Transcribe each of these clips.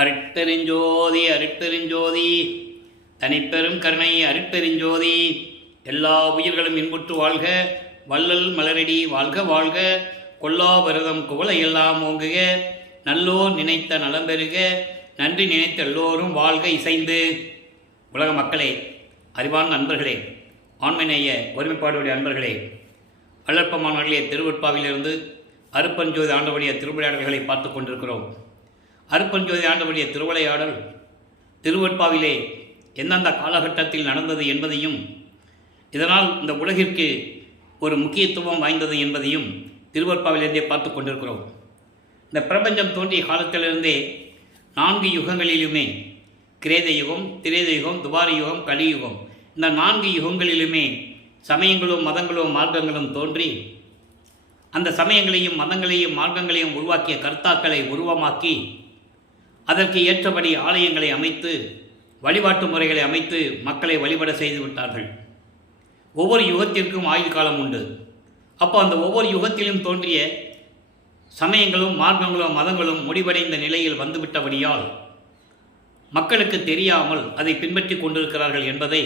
அருட்பெருஞ்சோதி அருட்பெருஞ்சோதி தனிப்பெரும் கருணை அருட்பெருஞ்சோதி. எல்லா உயிர்களும் இன்புற்று வாழ்க, வள்ளல் மலரடி வாழ்க வாழ்க, கொல்லா விரதம் குவளை எல்லாம் ஓங்குக, நல்லோர் நினைத்த நலம் பெறுக, நன்றி நினைத்த எல்லோரும் வாழ்க இசைந்து. உலக மக்களே, அறிவான நண்பர்களே, ஆண்மைநேய ஒருமைப்பாடுடைய அன்பர்களே, வளர்ப்பமானவர்களே, திருவட்பாவிலிருந்து அருப்பஞ்சோதி ஆண்டவருடைய திருவிளையாடல்களை பார்த்து கொண்டிருக்கிறோம். அருப்பஞ்சோதி ஆண்டவருடைய திருவிளையாடல் திருவட்பாவிலே எந்தெந்த காலகட்டத்தில் நடந்தது என்பதையும், இதனால் இந்த உலகிற்கு ஒரு முக்கியத்துவம் வாய்ந்தது என்பதையும் திருவட்பாவிலிருந்தே பார்த்து கொண்டிருக்கிறோம். இந்த பிரபஞ்சம் தோன்றிய காலத்திலிருந்தே 4 யுகங்களிலுமே, கிரேத யுகம், திரேத யுகம், துவார யுகம், கலியுகம், இந்த 4 யுகங்களிலுமே சமயங்களும் மதங்களும் மார்க்கங்களும் தோன்றி அந்த சமயங்களையும் மதங்களையும் மார்க்கங்களையும் உருவாக்கிய கர்த்தாக்களை உருவமாக்கி அதற்கு ஏற்றபடி ஆலயங்களை அமைத்து வழிபாட்டு முறைகளை அமைத்து மக்களை வழிபட செய்து விட்டார்கள். ஒவ்வொரு யுகத்திற்கும் ஆயுள் காலம் உண்டு. அப்போ அந்த ஒவ்வொரு யுகத்திலும் தோன்றிய சமயங்களும் மார்க்கங்களும் மதங்களும் முடிவடைந்த நிலையில் வந்துவிட்டபடியால் மக்களுக்கு தெரியாமல் அதை பின்பற்றி கொண்டிருக்கிறார்கள் என்பதை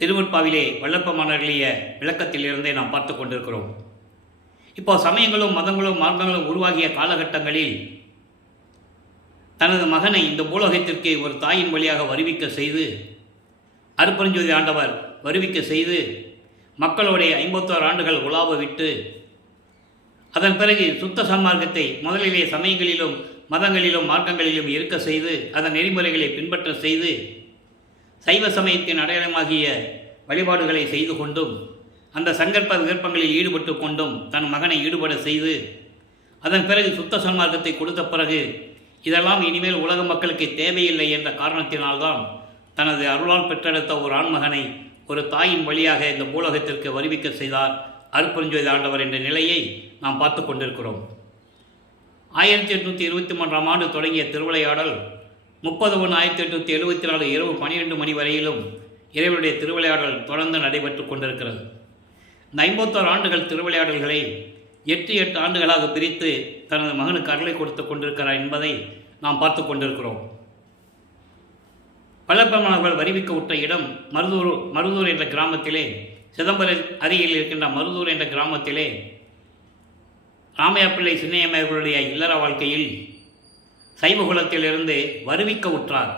திருவட்பாவிலே வல்லற்பமானவர்களுடைய விளக்கத்திலிருந்தே நாம் பார்த்து கொண்டிருக்கிறோம். இப்போ சமயங்களும் மதங்களும் மார்க்கங்களும் உருவாகிய காலகட்டங்களில் தனது மகனை இந்த பூலோகத்திற்கு ஒரு தாயின் வழியாக வருவிக்க செய்து, அருப்பெருஞ்சோதி ஆண்டவர் வருவிக்க செய்து மக்களுடைய 51 ஆண்டுகள் உலாவ விட்டு, அதன் பிறகு சுத்த சன்மார்க்கத்தை முதலிலே சமயங்களிலும் மதங்களிலும் மார்க்கங்களிலும் இருக்க செய்து அதன் நெறிமுறைகளை பின்பற்ற செய்து சைவ சமயத்தின் அடையாளமாகிய வழிபாடுகளை செய்து கொண்டும் அந்த சங்கற்ப விகற்பங்களில் ஈடுபட்டு கொண்டும் தன் மகனை ஈடுபட செய்து அதன் பிறகு சுத்த சன்மார்க்கத்தை கொடுத்த பிறகு இதெல்லாம் இனிமேல் உலக மக்களுக்கு தேவையில்லை என்ற காரணத்தினால்தான் தனது அருளால் பெற்றெடுத்த ஒரு ஆண்மகனை ஒரு தாயின் வழியாக இந்த பூலோகத்திற்கு வருவிக்க செய்தார் அருப்பெருஞ்சோதி ஆண்டவர் என்ற நிலையை நாம் பார்த்து கொண்டிருக்கிறோம். 1823ஆம் ஆண்டு தொடங்கிய திருவிளையாடல் 30/1/1874 இரவு 12 மணி வரையிலும் இறைவனுடைய திருவிளையாடல் தொடர்ந்து நடைபெற்று கொண்டிருக்கிறது. இந்த 51 ஆண்டுகள் திருவிளையாடல்களை 8 ஆண்டுகளாக பிரித்து தனது மகனுக்கு அருளை கொடுத்து கொண்டிருக்கிறார் என்பதை நாம் பார்த்து கொண்டிருக்கிறோம். வல்லற்பமானவர்கள் வருவிக்க விட்ட இடம் மருதூர் என்ற கிராமத்திலே, சிதம்பரம் அருகில் இருக்கின்ற மருதூர் என்ற கிராமத்திலே ராமையாப்பிள்ளை சின்னையம்மையர்களுடைய இல்லற வாழ்க்கையில் சைவகுலத்திலிருந்து வருவிக்க உற்றார்.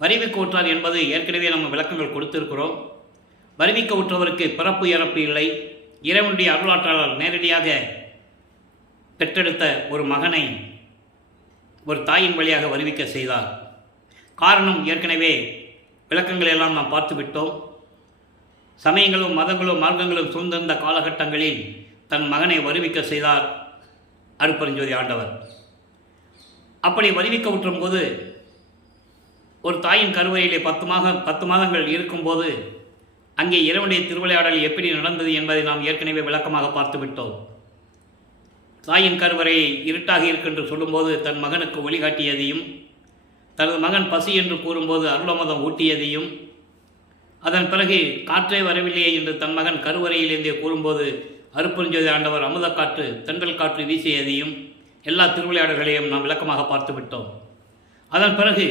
வருவிக்க உற்றார் என்பது ஏற்கனவே நம்ம விளக்கங்கள் கொடுத்திருக்கிறோம். வருவிக்க உற்றவருக்கு பிறப்பு இறப்பு இல்லை. இறைவனுடைய அருளாற்றாளர் நேரடியாக பெற்றெடுத்த ஒரு மகனை ஒரு தாயின் வழியாக வருவிக்க செய்தார். காரணம் ஏற்கனவே விளக்கங்கள் எல்லாம் நாம் பார்த்து விட்டோம். சமயங்களும் மதங்களும் மார்க்கங்களும் சூழ்ந்திருந்த காலகட்டங்களில் தன் மகனை வருவிக்க செய்தார் அருப்பெருஞ்சோதி ஆண்டவர். அப்படி வருவிக்க உற்றும் போது ஒரு தாயின் கருவறையிலே 10 மாதங்கள் இருக்கும்போது அங்கே இறைவனுடைய திருவிளையாடல் எப்படி நடந்தது என்பதை நாம் ஏற்கனவே விளக்கமாக பார்த்து விட்டோம். தாயின் கருவறை இருட்டாக இருக்கின்ற சொல்லும்போது தன் மகனுக்கு வழிகாட்டியதையும், தனது மகன் பசி என்று கூறும்போது அருளமதம் ஊட்டியதையும், அதன் பிறகு காற்றே வரவில்லையே என்று தன் மகன் கருவறையிலிருந்தே கூறும்போது அருப்பெருஞ்சோதி ஆண்டவர் அமுத காற்று தென்றல் காற்று வீசியதையும் எல்லா திருவிளையாடல்களையும் நாம் விளக்கமாக பார்த்து விட்டோம். அதன் பிறகு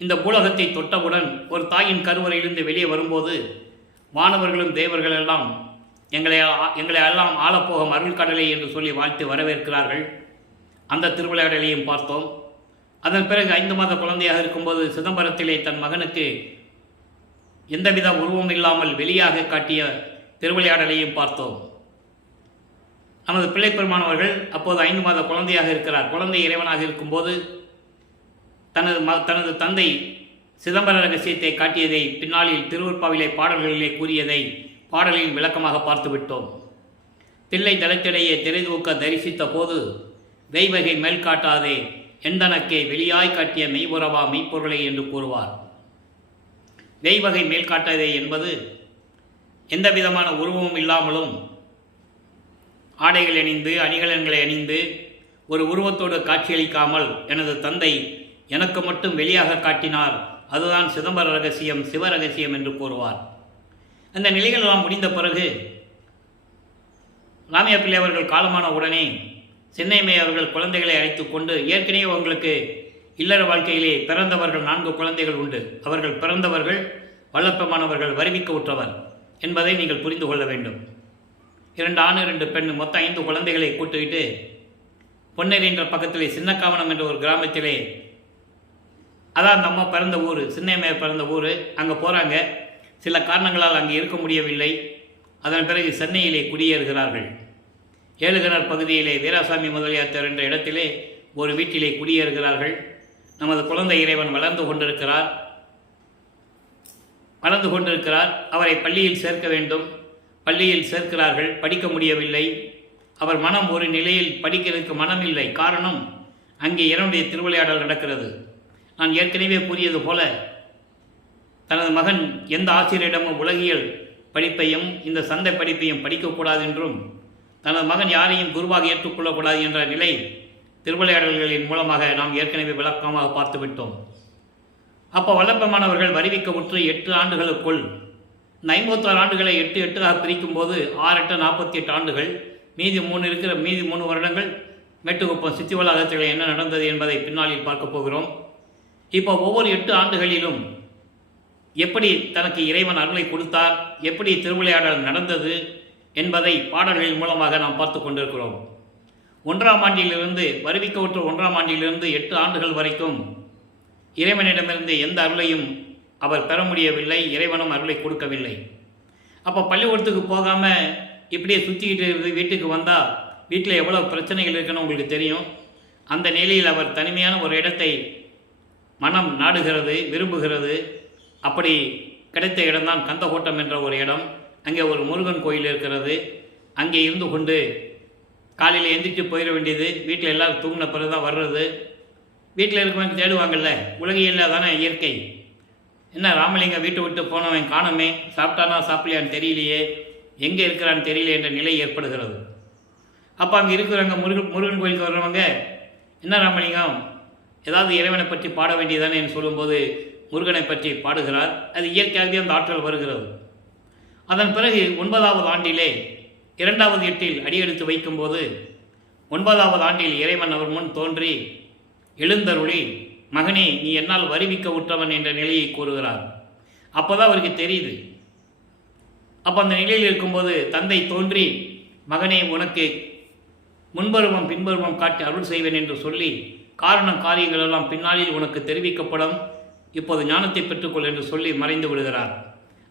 இந்த பூலகத்தை தொட்டவுடன் ஒரு தாயின் கருவறையிலிருந்து வெளியே வரும்போது வானவர்களும் தேவர்கள் எல்லாம் எங்களை எல்லாம் ஆளப்போகும் அருள் கடலை என்று சொல்லி வாழ்த்து வரவேற்கிறார்கள். அந்த திருவிளையாடலையும் பார்த்தோம். அதன் பிறகு 5 மாத குழந்தையாக இருக்கும்போது சிதம்பரத்திலே தன் மகனுக்கு எந்தவித உருவம் இல்லாமல் வெளியாக காட்டிய திருவிளையாடலையும் பார்த்தோம். நமது பிள்ளை பெருமானவர்கள் அப்போது 5 மாத குழந்தையாக இருக்கிறார். குழந்தை இறைவனாக இருக்கும்போது தனது தந்தை சிதம்பர ரகசியத்தை காட்டியதை பின்னாளில் திருவற்பாவிலே பாடல்களிலே கூறியதை பாடலில் விளக்கமாக பார்த்து விட்டோம். தில்லை தளத்திடையே திரைதூக்க தரிசித்த போது வெய்வகை மேல் காட்டாதே எந்தனக்கே வெளியாய் காட்டிய மெய்புறவா மெய்ப்பொருளை என்று கூறுவார். வெய்வகை மேல் காட்டாதே என்பது எந்த விதமான உருவமும் இல்லாமலும் ஆடைகள் அணிந்து அணிகலன்களை அணிந்து ஒரு உருவத்தோடு காட்சியளிக்காமல் எனது தந்தை எனக்கு மட்டும் வெளியாக காட்டினார், அதுதான் சிதம்பர ரகசியம், சிவரகசியம் என்று கூறுவார். அந்த நிலைகள் எல்லாம் முடிந்த பிறகு ராமையாப்பிள்ளை அவர்கள் காலமான உடனே சின்னையம்மை அவர்கள் குழந்தைகளை அழைத்து கொண்டு, ஏற்கனவே உங்களுக்கு இல்லற வாழ்க்கையிலே பிறந்தவர்கள் 4 குழந்தைகள் உண்டு. அவர்கள் பிறந்தவர்கள் வல்லப்பமானவர்கள், வருவிக்க உற்றவர் என்பதை நீங்கள் புரிந்து கொள்ள வேண்டும். 2 ஆண் 2 பெண், மொத்தம் 5 குழந்தைகளை கூட்டுவிட்டு பொன்னேரி என்ற பக்கத்திலே சின்னக்காவனம் என்ற ஒரு கிராமத்திலே, அதான் நம்ம பிறந்த ஊர், சின்னையம்மையார் பிறந்த ஊர், அங்கே போகிறாங்க. சில காரணங்களால் அங்கே இருக்க முடியவில்லை. அதன் பிறகு சென்னையிலே குடியேறுகிறார்கள். ஏழுகிணர் பகுதியிலே வீராசாமி முதலியார் தெரு என்ற இடத்திலே ஒரு வீட்டிலே குடியேறுகிறார்கள். நமது குழந்தை இறைவன் வளர்ந்து கொண்டிருக்கிறார். அவரை பள்ளியில் சேர்க்க வேண்டும். பள்ளியில் சேர்க்கிறார்கள். படிக்க முடியவில்லை. அவர் மனம் ஒரு நிலையில் படிக்கிறதுக்கு மனம் இல்லை. காரணம், அங்கே இறைவனுடைய திருவிளையாடல் நடக்கிறது. நான் ஏற்கனவே கூறியது போல, தனது மகன் எந்த ஆசிரியரிடமும் உலகியல் படிப்பையும் இந்த சந்தை படிப்பையும் படிக்கக்கூடாது என்றும், தனது மகன் யாரையும் குருவாக ஏற்றுக்கொள்ளக்கூடாது என்ற நிலை திருவிளையாடல்களின் மூலமாக நாம் ஏற்கனவே விளக்கமாக பார்த்துவிட்டோம். அப்போ வல்லப்பமானவர்கள் வருவிக்க உற்று 8 ஆண்டுகளுக்குள், இந்த 56 ஆண்டுகளை 8 பிரிக்கும் போது 6 8 48 ஆண்டுகள், மீதி 3 வருடங்கள் மேட்டுக்குப்பம் சித்தி வளாகத்தில் என்ன நடந்தது என்பதை பின்னாளில் பார்க்க போகிறோம். இப்போ ஒவ்வொரு 8 ஆண்டுகளிலும் எப்படி தனக்கு இறைவன் அருளை கொடுத்தார், எப்படி திருவிளையாடல் நடந்தது என்பதை பாடல்களின் மூலமாக நாம் பார்த்து கொண்டிருக்கிறோம். 1ஆம் ஆண்டிலிருந்து, வருவிக்க உற்ற 1ஆம் ஆண்டிலிருந்து 8 ஆண்டுகள் வரைக்கும் இறைவனிடமிருந்து எந்த அருளையும் அவர் பெற முடியவில்லை. இறைவனும் அருளை கொடுக்கவில்லை. அப்போ பள்ளிக்கூடத்துக்கு போகாமல் இப்படியே சுற்றிக்கிட்டு இருந்து வீட்டுக்கு வந்தால் வீட்டில் எவ்வளோ பிரச்சனைகள் இருக்குன்னு உங்களுக்கு தெரியும். அந்த நிலையில் அவர் தனிமையான ஒரு இடத்தை மனம் நாடுகிறது, விரும்புகிறது. அப்படி கிடைத்த இடம்தான் கந்தகோட்டம் என்ற ஒரு இடம். அங்கே ஒரு முருகன் கோயில் இருக்கிறது. அங்கே இருந்து கொண்டு காலையில் எந்திரிச்சு போயிட வேண்டியது. வீட்டில் எல்லோரும் தூங்கின பிறகு தான் வர்றது. வீட்டில் இருக்கவங்க தேடுவாங்கல்ல, உலகியல்ல தானே இயற்கை. என்ன ராமலிங்கம் வீட்டை விட்டு போனவன் காணமே, சாப்பிட்டானா சாப்பிடலையான்னு தெரியலையே, எங்கே இருக்கிறான்னு தெரியல என்ற நிலை ஏற்படுகிறது. அப்போ அங்கே இருக்கிறவங்க முருகன் கோயிலுக்கு வர்றவங்க, என்ன ராமலிங்கம் ஏதாவது இறைவனை பற்றி பாட வேண்டியதானே என்று சொல்லும்போது முருகனை பற்றி பாடுகிறார். அது இயற்கையாகவே அந்த ஆற்றல் வருகிறது. அதன் பிறகு 9வது ஆண்டிலே 2வது எட்டில் அடியெடுத்து வைக்கும்போது 9வது ஆண்டில் இறைவன் அவர் முன் தோன்றி எழுந்தருளி, மகனே நீ என்னால் வருவிக்க உற்றவன் என்ற நிலையை கூறுகிறார். அப்போ தான் அவருக்கு தெரியுது. அப்போ அந்த நிலையில் இருக்கும்போது தந்தை தோன்றி, மகனே உனக்கு முன்பருவம் பின்பருவம் காட்டி அருள் செய்வேன் என்று சொல்லி, காரணம் காரியங்கள் எல்லாம் பின்னாளில் உனக்கு தெரிவிக்கப்படும், இப்போது ஞானத்தை பெற்றுக்கொள் என்று சொல்லி மறைந்து விடுகிறார்.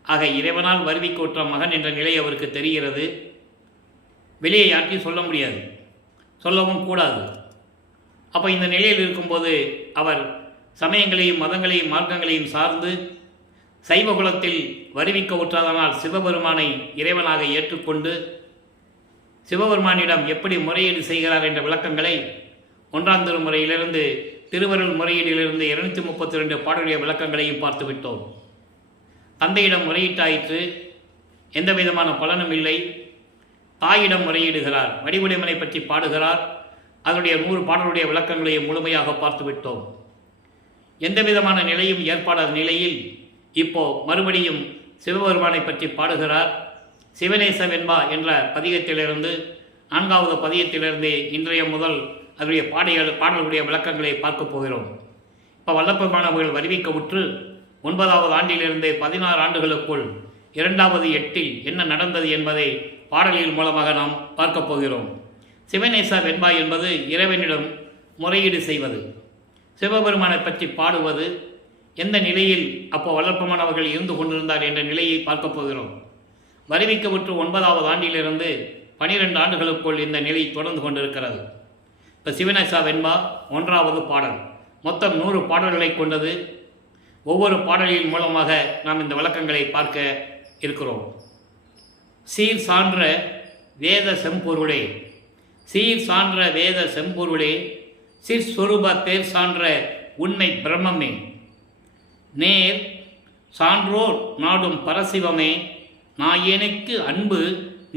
ஆக இறைவனால் வருவிக்க உற்ற மகன் என்ற நிலை அவருக்கு தெரிகிறது. வெளியே யார்ட்டையும் சொல்ல முடியாது, சொல்லவும் கூடாது. அப்போ இந்த நிலையில் இருக்கும்போது அவர் சமயங்களையும் மதங்களையும் மார்க்கங்களையும் சார்ந்து சைவ குலத்தில் வருவிக்க உற்றதனால் சிவபெருமானை இறைவனாக ஏற்றுக்கொண்டு சிவபெருமானிடம் எப்படி முறையீடு செய்கிறார் என்ற விளக்கங்களை 1ஆம் திருமுறையிலிருந்து திருவருள் முறையீடிலிருந்து 232 பாடலுடைய விளக்கங்களையும் பார்த்துவிட்டோம். தந்தையிடம் முறையீட்டாயிற்று, எந்த விதமான பலனும் இல்லை. தாயிடம் முறையிடுகிறார், வடிவுடைமனை பற்றி பாடுகிறார். அதனுடைய 100 பாடலுடைய விளக்கங்களையும் முழுமையாக பார்த்துவிட்டோம். எந்த விதமான நிலையும் ஏற்படாத நிலையில் இப்போ மறுபடியும் சிவபெருமானை பற்றி பாடுகிறார். சிவநேச வெண்பா என்ற பதிகத்திலிருந்து 4வது பதிகத்திலிருந்து இன்றைய முதல் அதனுடைய பாடல்களுடைய விளக்கங்களை பார்க்க போகிறோம். இப்போ வல்லப்பமானவர்கள் வருவிக்க உற்று 9வது ஆண்டிலிருந்து 16 ஆண்டுகளுக்குள் 2வது எட்டில் என்ன நடந்தது என்பதை பாடலின் மூலமாக நாம் பார்க்க போகிறோம். சிவநேச வெண்பா என்பது இறைவனிடம் முறையீடு செய்வது, சிவபெருமானை பற்றி பாடுவது, எந்த நிலையில் அப்போ வல்லப்பமானவர்கள் இருந்து கொண்டிருந்தார் என்ற நிலையை பார்க்க போகிறோம். வருவிக்க உற்று 9வது ஆண்டிலிருந்து 12 ஆண்டுகளுக்குள் இந்த நிலை தொடர்ந்து கொண்டிருக்கிறது. இப்போ சிவநேச வெண்பா 1வது பாடல் மொத்தம் 100 பாடல்களை கொண்டது. ஒவ்வொரு பாடலின் மூலமாக நாம் இந்த விளக்கங்களை பார்க்க இருக்கிறோம். சீர் சான்ற வேத செம்பொருளே, சீர் சான்ற வேத செம்பொருளே, சிற்சொரூப பேர் சான்ற உண்மை பிரம்மமே, நேர் சான்றோர் நாடும் பரசிவமே, நாயேனுக்கு அன்பு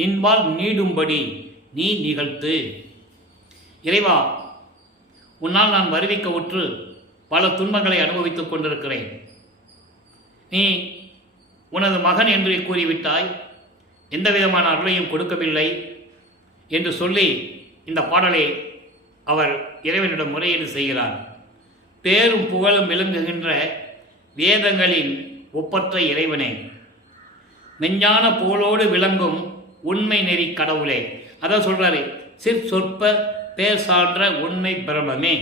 நின்பால் நீடும்படி நீ நிகழ்த்து. இறைவா, உன்னால் நான் வருவிக்க உற்று பல துன்பங்களை அனுபவித்துக் கொண்டிருக்கிறேன். நீ உனது மகன் என்று கூறிவிட்டாய், எந்த விதமான அருளையும் கொடுக்கவில்லை என்று சொல்லி இந்த பாடலை அவர் இறைவனிடம் முறையீடு செய்கிறார். பேரும் புகழும் விளங்குகின்ற வேதங்களின் ஒப்பற்ற இறைவனே, மெஞ்ஞான புகழோடு விளங்கும் உண்மை நெறி கடவுளே. அதான் சொல்கிறாரு, சொற்ப பேர் சான்ற உண்மை பிரமமே,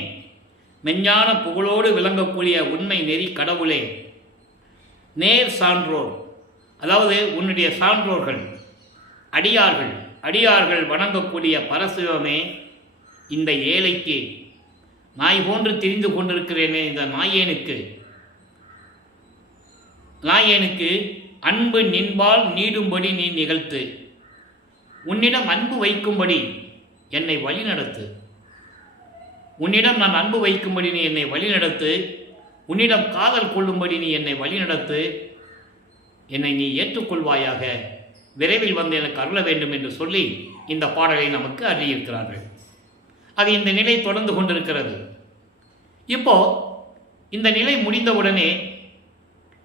மெஞ்ஞான புகழோடு விளங்கக்கூடிய உண்மை நெறி கடவுளே, நேர் சான்றோர், அதாவது உன்னுடைய சான்றோர்கள் அடியார்கள் வணங்கக்கூடிய பரசிவமே, இந்த ஏழைக்கு நாய் போன்று திரிந்து கொண்டிருக்கிறேனே இந்த நாயேனுக்கு அன்பு நின்பால் நீடும்படி நீ நிகழ்த்து, உன்னிடம் அன்பு வைக்கும்படி என்னை வழிநடத்து, உன்னிடம் நான் அன்பு வைக்கும்படி நீ என்னை வழிநடத்து, உன்னிடம் காதல் கொள்ளும்படி நீ என்னை வழிநடத்து, என்னை நீ ஏற்றுக்கொள்வாயாக, விரைவில் வந்து எனக்கு அருள வேண்டும் என்று சொல்லி இந்த பாடலை நமக்கு அறியிருக்கிறார்கள். அது இந்த நிலை தொடர்ந்து கொண்டிருக்கிறது. இப்போ இந்த நிலை முடிந்தவுடனே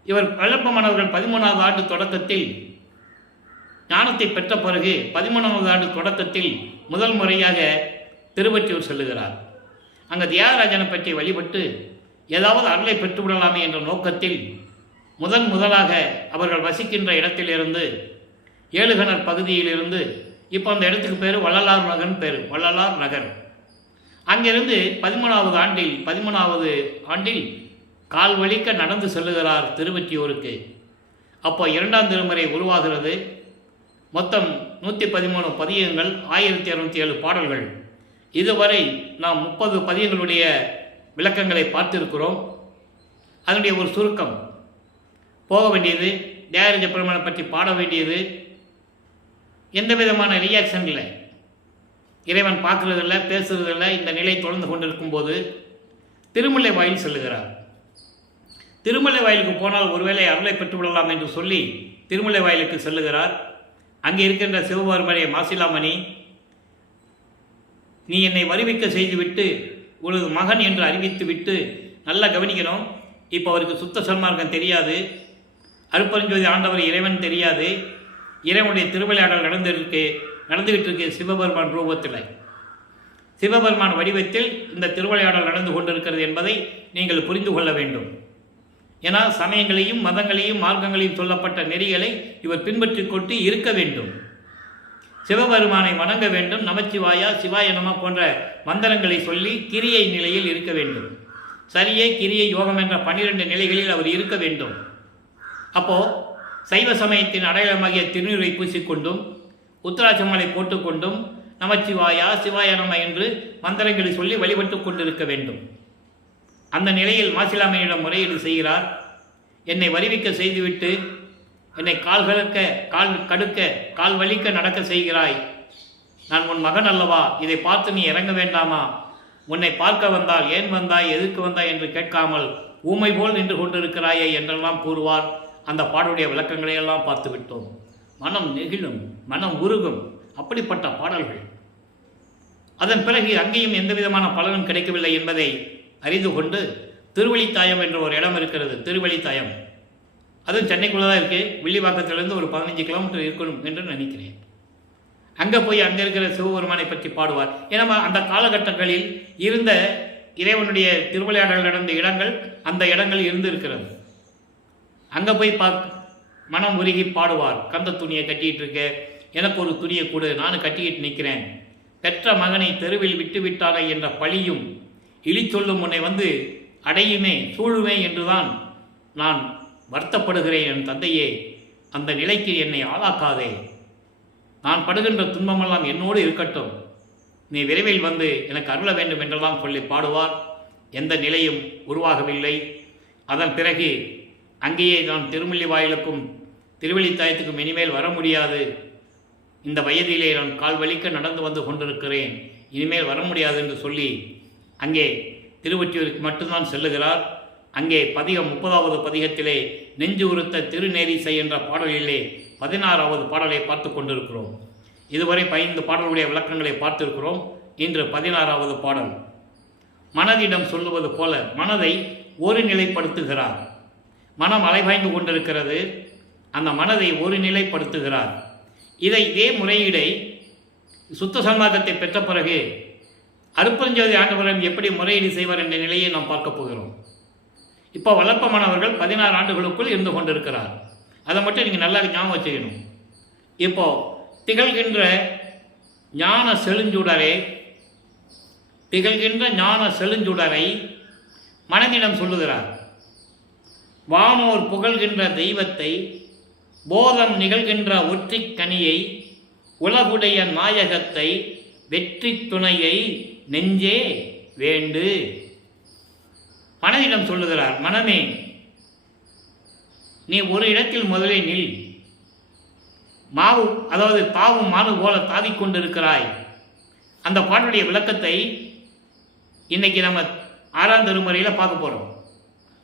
இவர் கலப்பமானவர்கள் 13வது ஆண்டு தொடக்கத்தில் ஞானத்தை பெற்ற பிறகு 13வது ஆண்டு தொடக்கத்தில் முதல் முறையாக திருவொற்றியூர் செல்லுகிறார். அங்கே தியாகராஜனை பற்றி வழிபட்டு ஏதாவது அருளை பெற்றுவிடலாமே என்ற நோக்கத்தில் முதலாக அவர்கள் வசிக்கின்ற இடத்திலிருந்து ஏழுகணர் பகுதியிலிருந்து, இப்போ அந்த இடத்துக்கு பேர் வள்ளலார் நகர்னு பேர், வள்ளலார் நகர். அங்கிருந்து 13வது ஆண்டில் கால் வலிக்க நடந்து செல்லுகிறார் திருவொற்றியூருக்கு. அப்போ 2ஆம் திருமுறை உருவாகிறது. மொத்தம் 113 பதியங்கள், 1207 பாடல்கள். இதுவரை நாம் 30 பதியங்களுடைய விளக்கங்களை பார்த்திருக்கிறோம். அதனுடைய ஒரு சுருக்கம், போக வேண்டியது, தியாகராஜ பெருமானை பற்றி பாட வேண்டியது, எந்த விதமான ரியாக்ஷன் இல்லை, இறைவன் பார்க்குறதில்லை, பேசுறதில்லை. இந்த நிலை தொடர்ந்து கொண்டிருக்கும் போது திருமுல்லை வாயில் செல்லுகிறார். திருமுல்லை வாயிலுக்கு போனால் ஒருவேளை அருளை பெற்றுவிடலாம் என்று சொல்லி திருமுல்லை வாயிலுக்கு செல்லுகிறார். அங்கே இருக்கின்ற சிவபெருமானை மாசிலாமணி, நீ என்னை வருவிக்க செய்துவிட்டு உனது மகன் என்று அறிவித்து விட்டு, நல்லா கவனிக்கணும். இப்போ அவருக்கு சுத்த சன்மார்க்கம் தெரியாது, அருட்பெருஞ்சோதி ஆண்டவர் இறைவன் தெரியாது. இறைவனுடைய திருவிளையாடல் நடந்துகிட்டு இருக்கு சிவபெருமான் ரூபத்தில், சிவபெருமான் வடிவத்தில் இந்த திருவிளையாடல் நடந்து கொண்டிருக்கிறது என்பதை நீங்கள் புரிந்து கொள்ள வேண்டும். ஏன்னா சமயங்களையும் மதங்களையும் மார்க்கங்களையும் சொல்லப்பட்ட நெறிகளை இவர் பின்பற்றி கொண்டு இருக்க வேண்டும். சிவபெருமானை வணங்க வேண்டும், நமச்சிவாயா சிவாய நம போன்ற மந்திரங்களை சொல்லி கிரியை நிலையில் இருக்க வேண்டும். சரியை கிரியை யோகம் என்ற 12 நிலைகளில் அவர் இருக்க வேண்டும். அப்போது சைவ சமயத்தின் அடையாளமாகிய திருநீரை பூசிக்கொண்டும் உத்தராட்சமலை போட்டுக்கொண்டும் நமச்சிவாயா சிவாய நம என்று மந்திரங்களை சொல்லி வழிபட்டு கொண்டிருக்க வேண்டும். அந்த நிலையில் மாசிலாமணியிடம் முறையீடு செய்கிறார். என்னை வருவிக்க செய்துவிட்டு என்னை கால் கடுக்க கால் வலிக்க நடக்க செய்கிறாய். நான் உன் மகன் அல்லவா, இதை பார்த்து நீ இறங்க வேண்டாமா? உன்னை பார்க்க வந்தால் ஏன் வந்தாய், எதற்கு வந்தாய் என்று கேட்காமல் ஊமை போல் நின்று கொண்டிருக்கிறாயே என்றெல்லாம் கூறுவார். அந்த பாடலுடைய விளக்கங்களை எல்லாம் பார்த்து விட்டோம். மனம் நெகிழும், மனம் உருகும், அப்படிப்பட்ட பாடல்கள். அதன் பிறகு அங்கேயும் எந்த விதமான பலனும் கிடைக்கவில்லை என்பதை அறிந்து கொண்டு திருவழித்தாயம் என்ற ஒரு இடம் இருக்கிறது. திருவழித்தாயம் அதுவும் சென்னைக்குள்ளே தான் இருக்குது. வில்லிவாக்கத்திலிருந்து ஒரு 15 கிலோமீட்டர் இருக்கணும் என்று நினைக்கிறேன். அங்கே போய் அங்கே இருக்கிற சிவபெருமானை பற்றி பாடுவார். ஏன்னா அந்த காலகட்டங்களில் இருந்த இறைவனுடைய திருவிளையாடல் நடந்த இடங்கள் அந்த இடங்கள் இருந்து இருக்கிறது. அங்கே போய் மனம் உருகி பாடுவார். கந்த துணியை கட்டிகிட்டு இருக்க, எனக்கு ஒரு துணியை கொடு, நானும் கட்டிக்கிட்டு நிற்கிறேன். பெற்ற மகனை தெருவில் விட்டு விட்டாரே என்ற பழியும் இழிச்சொல்லும் உன்னை வந்து அடையுமே சூழுமே என்றுதான் நான் வருத்தப்படுகிறேன். என் தந்தையே, அந்த நிலைக்கு என்னை ஆளாக்காதே. நான் படுகின்ற துன்பமெல்லாம் என்னோடு இருக்கட்டும், நீ விரைவில் வந்து எனக்கு அருள வேண்டும் என்றெல்லாம் சொல்லி பாடுவார். எந்த நிலையும் உருவாகவில்லை. அதன் பிறகு அங்கேயே நான் திருமுல்லை வாயிலுக்கும் திருவழித்தாயத்துக்கும் இனிமேல் வர முடியாது, இந்த வயதிலே நான் கால் வலிக்க நடந்து வந்து கொண்டிருக்கிறேன், இனிமேல் வர முடியாது என்று சொல்லி அங்கே திருவொற்றியூருக்கு மட்டும்தான் செல்லுகிறார். அங்கே பதிகம் 30வது பதிகத்திலே நெஞ்சு உறுத்த திருநேரிசை என்ற பாடலிலே 16வது பாடலை பார்த்து கொண்டிருக்கிறோம். இதுவரை 15 பாடலுடைய விளக்கங்களை பார்த்திருக்கிறோம். இன்று 16வது பாடல். மனதிடம் சொல்லுவது போல மனதை ஒரு நிலைப்படுத்துகிறார். மனம் அலைபாய்ந்து கொண்டிருக்கிறது, அந்த மனதை ஒரு நிலைப்படுத்துகிறார். இதே முறையீடை சுத்த சன்மார்க்கத்தை பெற்ற பிறகு அருட்பெருஞ்சோதி ஆண்டவரிடம் எப்படி முறையீடு செய்வார் என்ற நிலையை நாம் பார்க்க போகிறோம். இப்போ வல்லப்பமானவர்கள் 16 ஆண்டுகளுக்குள் இருந்து கொண்டிருக்கிறார். அதை மட்டும் நீங்கள் நல்லா ஞாபகம் வச்சுக்கணும். இப்போ திகழ்கின்ற ஞான செழுஞ்சுடரை மனதிடம் சொல்லுகிறார். வானோர் புகழ்கின்ற தெய்வத்தை, போதம் நிகழ்கின்ற ஒற்றிக் கனியை, உலகுடைய நாயகத்தை, வெற்றி துணையை நெஞ்சே வேண்டு. மனதிடம் சொல்லுகிறார், மனமே நீ ஒரு இடத்தில் முதலில் நில். தாவும் மானு போல தாவிக்கொண்டிருக்கிறாய். அந்த பாட்டுடைய விளக்கத்தை இன்னைக்கு நம்ம 6ஆம் திருமுறையில் பார்க்க போகிறோம்.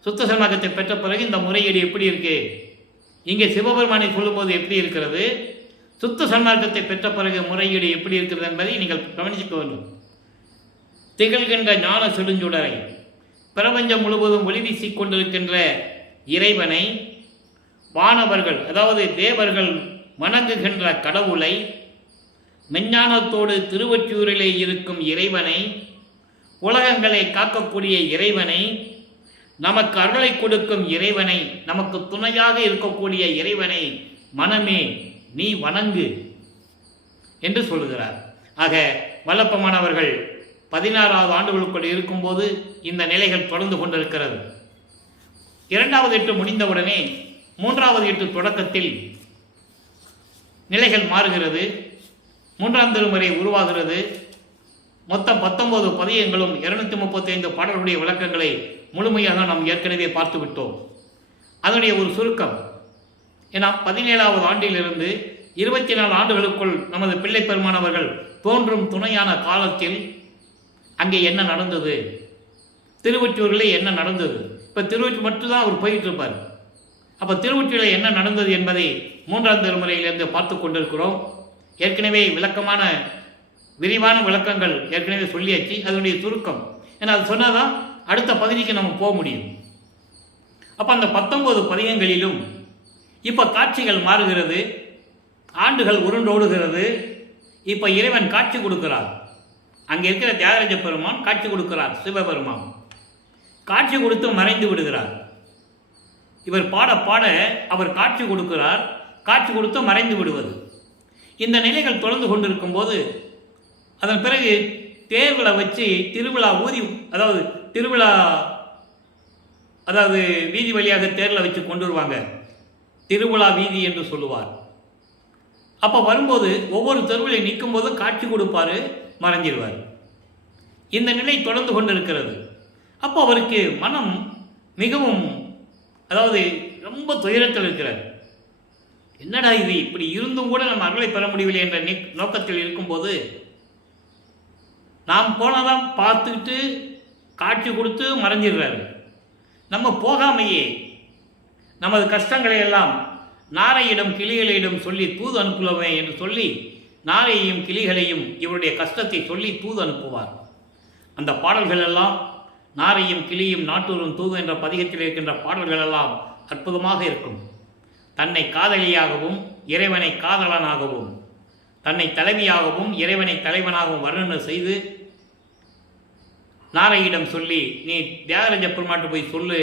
சுத்த சன்மார்க்கத்தை பெற்ற பிறகு இந்த முறையீடு எப்படி இருக்கு, இங்கே சிவபெருமானை சொல்லும்போது எப்படி இருக்கிறது, சுத்த சன்மார்க்கத்தை பெற்ற பிறகு முறையீடு எப்படி இருக்கிறது என்பதை நீங்கள் கவனிச்சுக்க வேண்டும். திகழ்கின்ற ஞான செழுஞ்சுடரை, பிரபஞ்சம் முழுவதும் ஒளி வீசிக் கொண்டிருக்கின்ற இறைவனை, வானவர்கள் அதாவது தேவர்கள் வணங்குகின்ற கடவுளை, மெஞ்ஞானத்தோடு திருவொற்றியூரிலே இருக்கும் இறைவனை, உலகங்களை காக்கக்கூடிய இறைவனை, நமக்கு அருளை கொடுக்கும் இறைவனை, நமக்கு துணையாக இருக்கக்கூடிய இறைவனை மனமே நீ வணங்கு என்று சொல்லுகிறார். ஆக வல்லப்பமானவர்கள் 16வது ஆண்டுகளுக்குள் இருக்கும்போது இந்த நிலைகள் தொடர்ந்து கொண்டிருக்கிறது. 2வது எட்டு முடிந்தவுடனே 3வது எட்டு தொடக்கத்தில் நிலைகள் மாறுகிறது. 3ஆம் திருமுறை உருவாகிறது. மொத்தம் 19 பதியங்களும் 235 பாடல்களுடைய விளக்கங்களை முழுமையாக நாம் ஏற்கனவே பார்த்து விட்டோம். அதனுடைய ஒரு சுருக்கம், ஏன்னா 17வது ஆண்டிலிருந்து 24 ஆண்டுகளுக்குள் நமது பிள்ளை பெருமானவர்கள் தோன்றும் துணையான காலத்தில் அங்கே என்ன நடந்தது, திருவொற்றியூரில் என்ன நடந்தது. இப்போ திருவொற்றியூர் மட்டும்தான் அவர் போயிட்டு இருப்பார். அப்போ திருவொற்றியூரில் என்ன நடந்தது என்பதை 3ஆம் திருமுறையிலிருந்து பார்த்து கொண்டிருக்கிறோம். ஏற்கனவே விரிவான விளக்கங்கள் ஏற்கனவே சொல்லியாச்சு. அதனுடைய சுருக்கம், ஏன்னா அது சொன்னால் தான் அடுத்த பகுதிக்கு நம்ம போக முடியும். அப்போ அந்த 19 பதிகங்களிலும் இப்போ காட்சிகள் மாறுகிறது, ஆண்டுகள் உருண்டோடுகிறது. இப்போ இறைவன் காட்சி கொடுக்கிறார். அங்கே இருக்கிற தியாகராஜ பெருமான் காட்சி கொடுக்கிறார். சிவபெருமான் காட்சி கொடுத்து மறைந்து விடுகிறார். இவர் பாட பாட அவர் காட்சி கொடுக்கிறார், காட்சி கொடுத்து மறைந்து விடுவது. இந்த நிலைகள் தொடர்ந்து கொண்டிருக்கும் போது அதன் பிறகு தேர்களை வச்சு திருவிழா வீதி வழியாக தேரில் வச்சு கொண்டு வருவாங்க. திருவிழா வீதி என்று சொல்லுவார். அப்போ வரும்போது ஒவ்வொரு தெருவிலை நிற்கும் போது காட்சி கொடுப்பாரு, மறைஞ்சிருவார். இந்த நிலை தொடர்ந்து கொண்டிருக்கிறது. அப்போ அவருக்கு மனம் மிகவும் ரொம்ப துயரத்தில் இருக்கிறார். என்னடா இது, இப்படி இருந்தும் கூட நம்ம அருளை பெற முடியவில்லை என்ற நோக்கத்தில் இருக்கும்போது நாம் போனதான் பார்த்துக்கிட்டு காட்சி கொடுத்து மறைஞ்சிடுறாரு. நம்ம போகாமையே நமது கஷ்டங்களை எல்லாம் நாரையிடம் கிளிகளிடம் சொல்லி தூது அனுப்புவேன் என்று சொல்லி நாரையையும் கிளிகளையும் இவருடைய கஷ்டத்தை சொல்லி தூது அனுப்புவார். அந்த பாடல்கள் எல்லாம் நாரையும் கிளியும் நாட்டூரும் தூது என்ற பதிகத்தில் இருக்கின்ற பாடல்கள் எல்லாம் அற்புதமாக இருக்கும். தன்னை காதலியாகவும் இறைவனை காதலனாகவும், தன்னை தலைவியாகவும் இறைவனை தலைவனாகவும் வர்ணனை செய்து நாரையிடம் சொல்லி, நீ தியாகராஜ பெருமாட்டு போய் சொல்லு,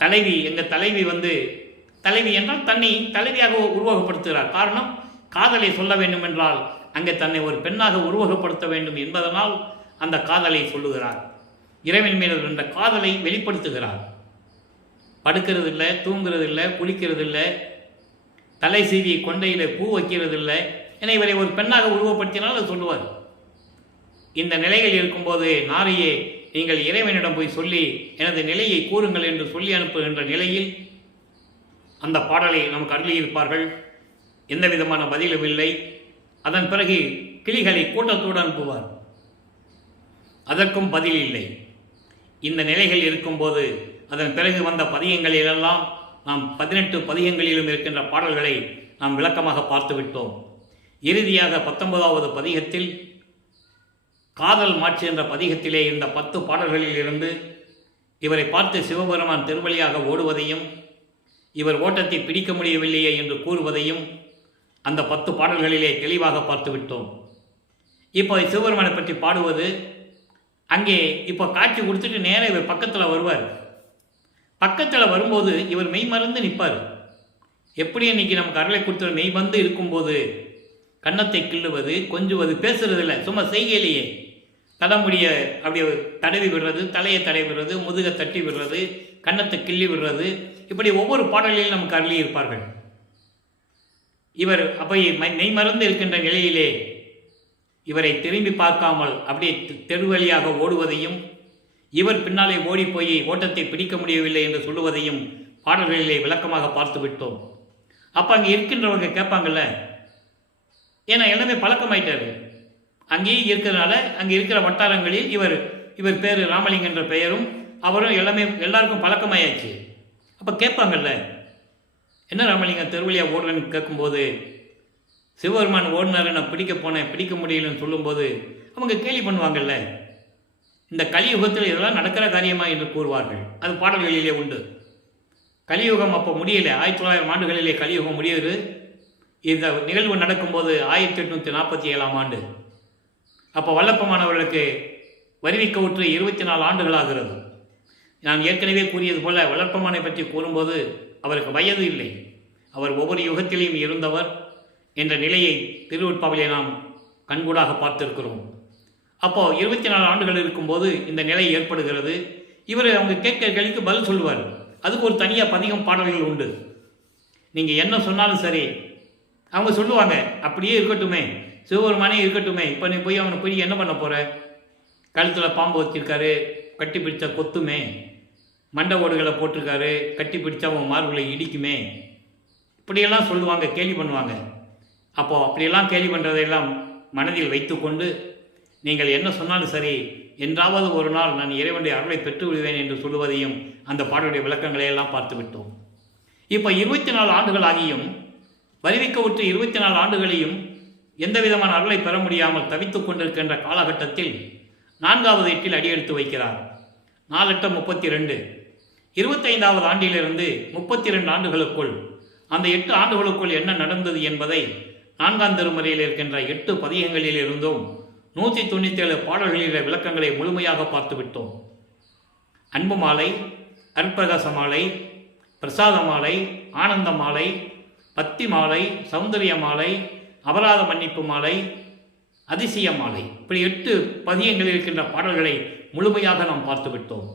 தலைவி எங்கள் தலைவி என்றால் தன்னை தலைவியாக உருவகப்படுத்துகிறார். காரணம், காதலை சொல்ல வேண்டும் என்றால் அங்கே தன்னை ஒரு பெண்ணாக உருவகப்படுத்த வேண்டும் என்பதனால் அந்த காதலை சொல்லுகிறார். இறைவன் மீது என்ற காதலை வெளிப்படுத்துகிறார். படுக்கிறது இல்லை, தூங்குறது இல்லை, குளிக்கிறது இல்லை, தலை சீவி கொண்டையில் பூ வைக்கிறது இல்லை என இவரை ஒரு பெண்ணாக உருவப்படுத்தினால் அது சொல்லுவார். இந்த நிலையில் இருக்கும்போது நாரையே, நீங்கள் இறைவனிடம் போய் சொல்லி எனது நிலையை கூறுங்கள் என்று சொல்லி அனுப்புகின்ற நிலையில் அந்த பாடலை நமக்கு அருளியிருப்பார்கள். எந்த விதமான பதிலும் இல்லை. அதன் பிறகு கிளிகளை கூட்டத்தோடு அனுப்புவார், அதற்கும் பதில் இல்லை. இந்த நிலைகள் இருக்கும்போது அதன் பிறகு வந்த பதியங்களிலெல்லாம் நாம் 18 பதியங்களிலும் இருக்கின்ற பாடல்களை நாம் விளக்கமாக பார்த்து விட்டோம். இறுதியாக 19வது பதிகத்தில் காதல் மாட்சி என்ற பதிகத்திலே இந்த 10 பாடல்களில் இருந்து இவரை பார்த்து சிவபெருமான் திருவழியாக ஓடுவதையும் இவர் ஓட்டத்தை பிடிக்க முடியவில்லையே என்று கூறுவதையும் அந்த 10 பாடல்களிலே தெளிவாக பார்த்து விட்டோம். இப்போ சிவபெருமானை பற்றி பாடுவது, அங்கே இப்போ காட்சி கொடுத்துட்டு நேராக இவர் பக்கத்தில் வருவார். பக்கத்தில் வரும்போது இவர் மெய் மறந்து நிற்பார். எப்படி இன்னைக்கு நமக்கு அருளை கொடுத்த மெய் வந்து இருக்கும்போது கன்னத்தை கிள்ளுவது, கொஞ்சுவது, பேசுறது இல்லை, சும்மா செய்கையிலேயே தலைமுடிய அப்படியே தடவி விடுறது, தலையை தடவி விடுறது, முதுகை தட்டி விடுறது, கன்னத்தை கிள்ளி விடுறது, இப்படி ஒவ்வொரு பாடலிலும் நமக்கு அருளி இருப்பார்கள். இவர் அப்போ மெய் மறந்து இருக்கின்ற நிலையிலே இவரை திரும்பி பார்க்காமல் அப்படியே தெருவழியாக ஓடுவதையும், இவர் பின்னாலே ஓடி போய் ஓட்டத்தை பிடிக்க முடியவில்லை என்று சொல்லுவதையும் பாடல்களிலே விளக்கமாக பார்த்து விட்டோம். அப்போ அங்கே இருக்கின்றவங்க கேட்பாங்கள்ல, ஏன்னா எல்லாமே பழக்கமாயிட்டாரு, அங்கேயே இருக்கிறதுனால அங்கே இருக்கிற வட்டாரங்களில் இவர் பேர் ராமலிங்கம் என்ற பெயரும் அவரும் எல்லாருக்கும் பழக்கமாயாச்சு. அப்போ கேட்பாங்கல்ல, என்ன ராமலிங்கம் தெருவழியாக ஓடுறேன்னு கேட்கும்போது, சிவபெருமான் ஓடினார், நான் பிடிக்க போனேன், பிடிக்க முடியலன்னு சொல்லும்போது அவங்க கேலி பண்ணுவாங்கல்ல. இந்த கலியுகத்தில் இதெல்லாம் நடக்கிற காரியமா என்று கூறுவார்கள். அது பாடல்களிலே உண்டு. கலியுகம் அப்போ முடியலை, 1900 ஆண்டுகளிலே கலியுகம் முடியுது. இந்த நிகழ்வு நடக்கும்போது 1847 ஆண்டு. அப்போ வல்லப்பமானவர்களுக்கு வருவிக்கவுற்று 24 ஆண்டுகள் ஆகிறது. நான் ஏற்கனவே கூறியது போல வல்லப்பமானை பற்றி கூறும்போது அவருக்கு வயது இல்லை, அவர் ஒவ்வொரு யுகத்திலையும் இருந்தவர் என்ற நிலையை திருவெட்பாவிலே நாம் கண்கூடாக பார்த்திருக்கிறோம். அப்போது 24 ஆண்டுகள் இருக்கும்போது இந்த நிலை ஏற்படுகிறது. இவர் அவங்க கேட்க கேள்விக்கு பதில் சொல்லுவார். அதுக்கு ஒரு தனியாக பதிகம் பாடல்கள் உண்டு. நீங்கள் என்ன சொன்னாலும் சரி, அவங்க சொல்லுவாங்க, அப்படியே இருக்கட்டுமே, சிவபெருமானே இருக்கட்டுமே, இப்போ நீ போய் அவனை போய் என்ன பண்ண போகிற, கழுத்தில் பாம்பு வச்சிருக்காரு, கட்டி பிடிச்சா கொத்துமே, மண்டை ஓடுகளை போட்டிருக்காரு, கட்டி பிடிச்சா அவன் மார்புகளை இடிக்குமே, இப்படியெல்லாம் சொல்லுவாங்க, கேலி பண்ணுவாங்க. அப்போது அப்படியெல்லாம் கேலி பண்ணுறதையெல்லாம் மனதில் வைத்துக்கொண்டு நீங்கள் என்ன சொன்னாலும் சரி, என்றாவது ஒரு நாள் நான் இறைவனுடைய அருளை பெற்று விடுவேன் என்று சொல்லுவதையும் அந்த பாடலுடைய விளக்கங்களையெல்லாம் பார்த்து விட்டோம். இப்போ 24 ஆண்டுகள் ஆகியும் வருவிக்கவுற்று 24 ஆண்டுகளையும் எந்த விதமான அருளை பெற முடியாமல் தவித்துக் கொண்டிருக்கின்ற காலகட்டத்தில் 4வது எட்டில் அடியெடுத்து வைக்கிறார். 4 32 25வது ஆண்டிலிருந்து 32 ஆண்டுகளுக்குள், அந்த 8 ஆண்டுகளுக்குள் என்ன நடந்தது என்பதை 4ஆம் திருமுறையில் இருக்கின்ற 8 பதிகங்களில் இருந்தும் 197 பாடல்களில் விளக்கங்களை முழுமையாக பார்த்துவிட்டோம். அன்பு மாலை, அற்பகாச மாலை, பிரசாத மாலை, ஆனந்த மாலை, பத்தி மாலை, சௌந்தரிய மாலை, அபராத மன்னிப்பு மாலை, அதிசய மாலை, இப்படி 8 பதியங்களில் இருக்கின்ற பாடல்களை முழுமையாக நாம் பார்த்துவிட்டோம்.